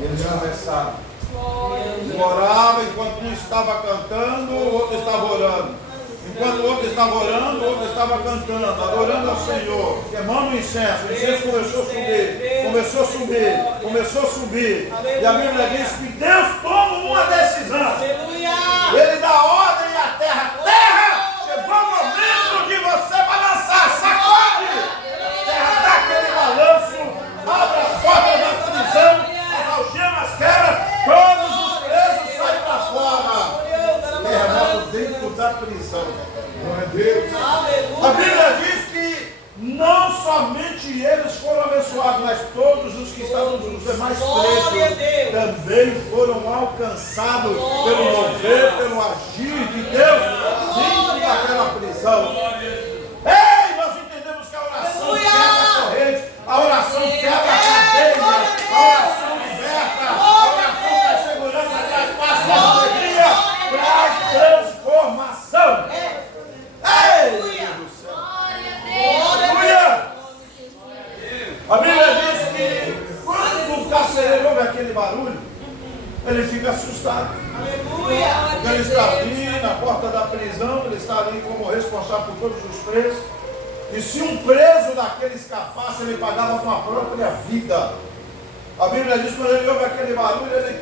Eles começaram. Um orava enquanto um estava cantando, o outro estava orando. Enquanto o outro estava orando, o outro estava cantando, adorando ao Senhor, queimando o incenso. O incenso começou a subir, começou a subir, começou a subir. E a Bíblia diz que Deus toma uma decisão. Aleluia! Ele dá ordem à terra. Terra, chegou o momento de você balançar. Sacode! Terra, dá aquele balanço. Abre as portas da prisão. As algemas quebram. Todos os presos saem para fora. Terremoto dentro da prisão. Glória a Deus. A Bíblia diz que não somente eles foram abençoados, mas todos os que estavam nos demais presos também foram alcançados pelo mover, pelo agir de Deus dentro daquela prisão. Ei, nós entendemos que a oração quebra a corrente, a oração quebra a cadeia, a oração liberta, a oração traz segurança, traz paz, traz alegria, traz transformação. Ei, Deus do céu. Aleluia! A Bíblia diz que quando o carcereiro ouve aquele barulho, ele fica assustado. Aleluia! Porque ele está ali na porta da prisão, ele está ali como responsável por todos os presos. E se um preso daquele escapasse, ele pagava com a própria vida. A Bíblia diz que quando ele ouve aquele barulho, ele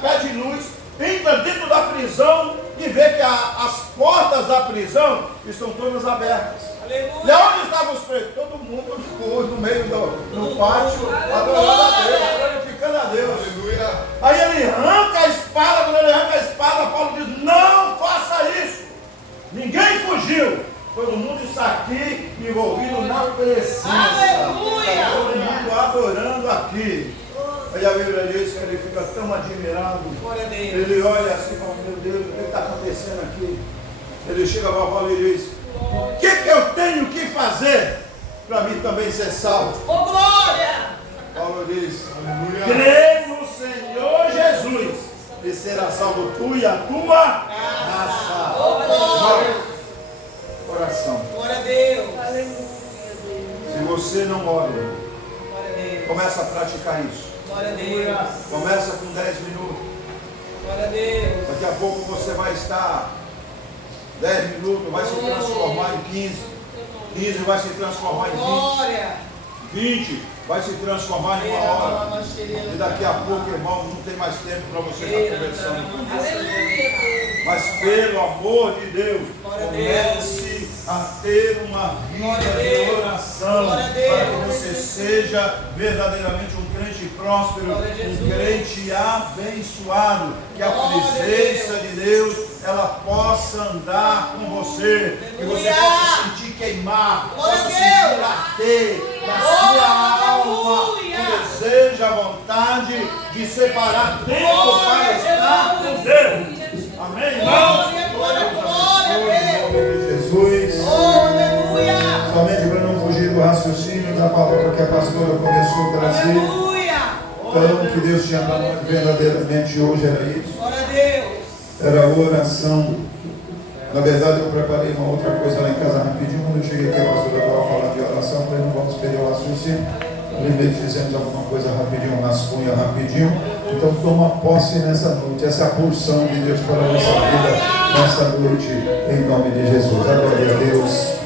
pede luz, entra dentro da prisão e vê que as portas da prisão estão todas abertas. Aleluia! E onde estavam os presos? Todo mundo ficou no meio do pátio, adorando a Deus, glorificando a Deus. Aleluia. Aí ele arranca a espada, quando ele arranca a espada, Paulo diz: não faça isso. Ninguém fugiu. Todo mundo está aqui envolvido na presença. Aleluia. Todo mundo adorando aqui. Aí a Bíblia diz que ele fica tão admirado. Glória a Deus. Ele olha assim e fala: meu Deus, o que está acontecendo aqui? Ele chega para Paulo e diz: o que eu tenho que fazer para mim também ser salvo? Oh, glória! Paulo diz: crê no Senhor Jesus e será salvo tu e a tua casa. Oh, glória! Oração. Glória a Deus! Se você não ora, Glória a Deus! começa a praticar isso. Glória a Deus! Começa com 10 minutos. Glória a Deus! Daqui a pouco você vai estar 10 minutos, vai se transformar em 15. 15 vai se transformar em 20. Glória! 20 vai se transformar em 1 hora. E daqui a pouco, irmão, não tem mais tempo para você estar conversando com Deus. Mas pelo amor de Deus, comece a ter uma vida de oração para que você seja verdadeiramente um crente próspero, um crente abençoado, que a presença de Deus ela possa andar com você, que você possa sentir queimar, possa sentir arder na sua alma o desejo, a vontade de separar tempo para estar com Deus. Amém, irmão? Jesus. Somente para não fugir do raciocínio da palavra que a pastora começou a trazer. Então, que Deus tinha para nós verdadeiramente hoje era isso. Era a oração. Na verdade, eu preparei uma outra coisa lá em casa rapidinho. Quando eu cheguei aqui, a pastora estava falando de oração. Falei, não vamos perder o raciocínio. Primeiro fizemos alguma coisa rapidinho, um rascunho rapidinho. Então toma posse nessa noite. Essa é a porção de Deus para a nossa vida nessa noite, em nome de Jesus. Glória a Deus.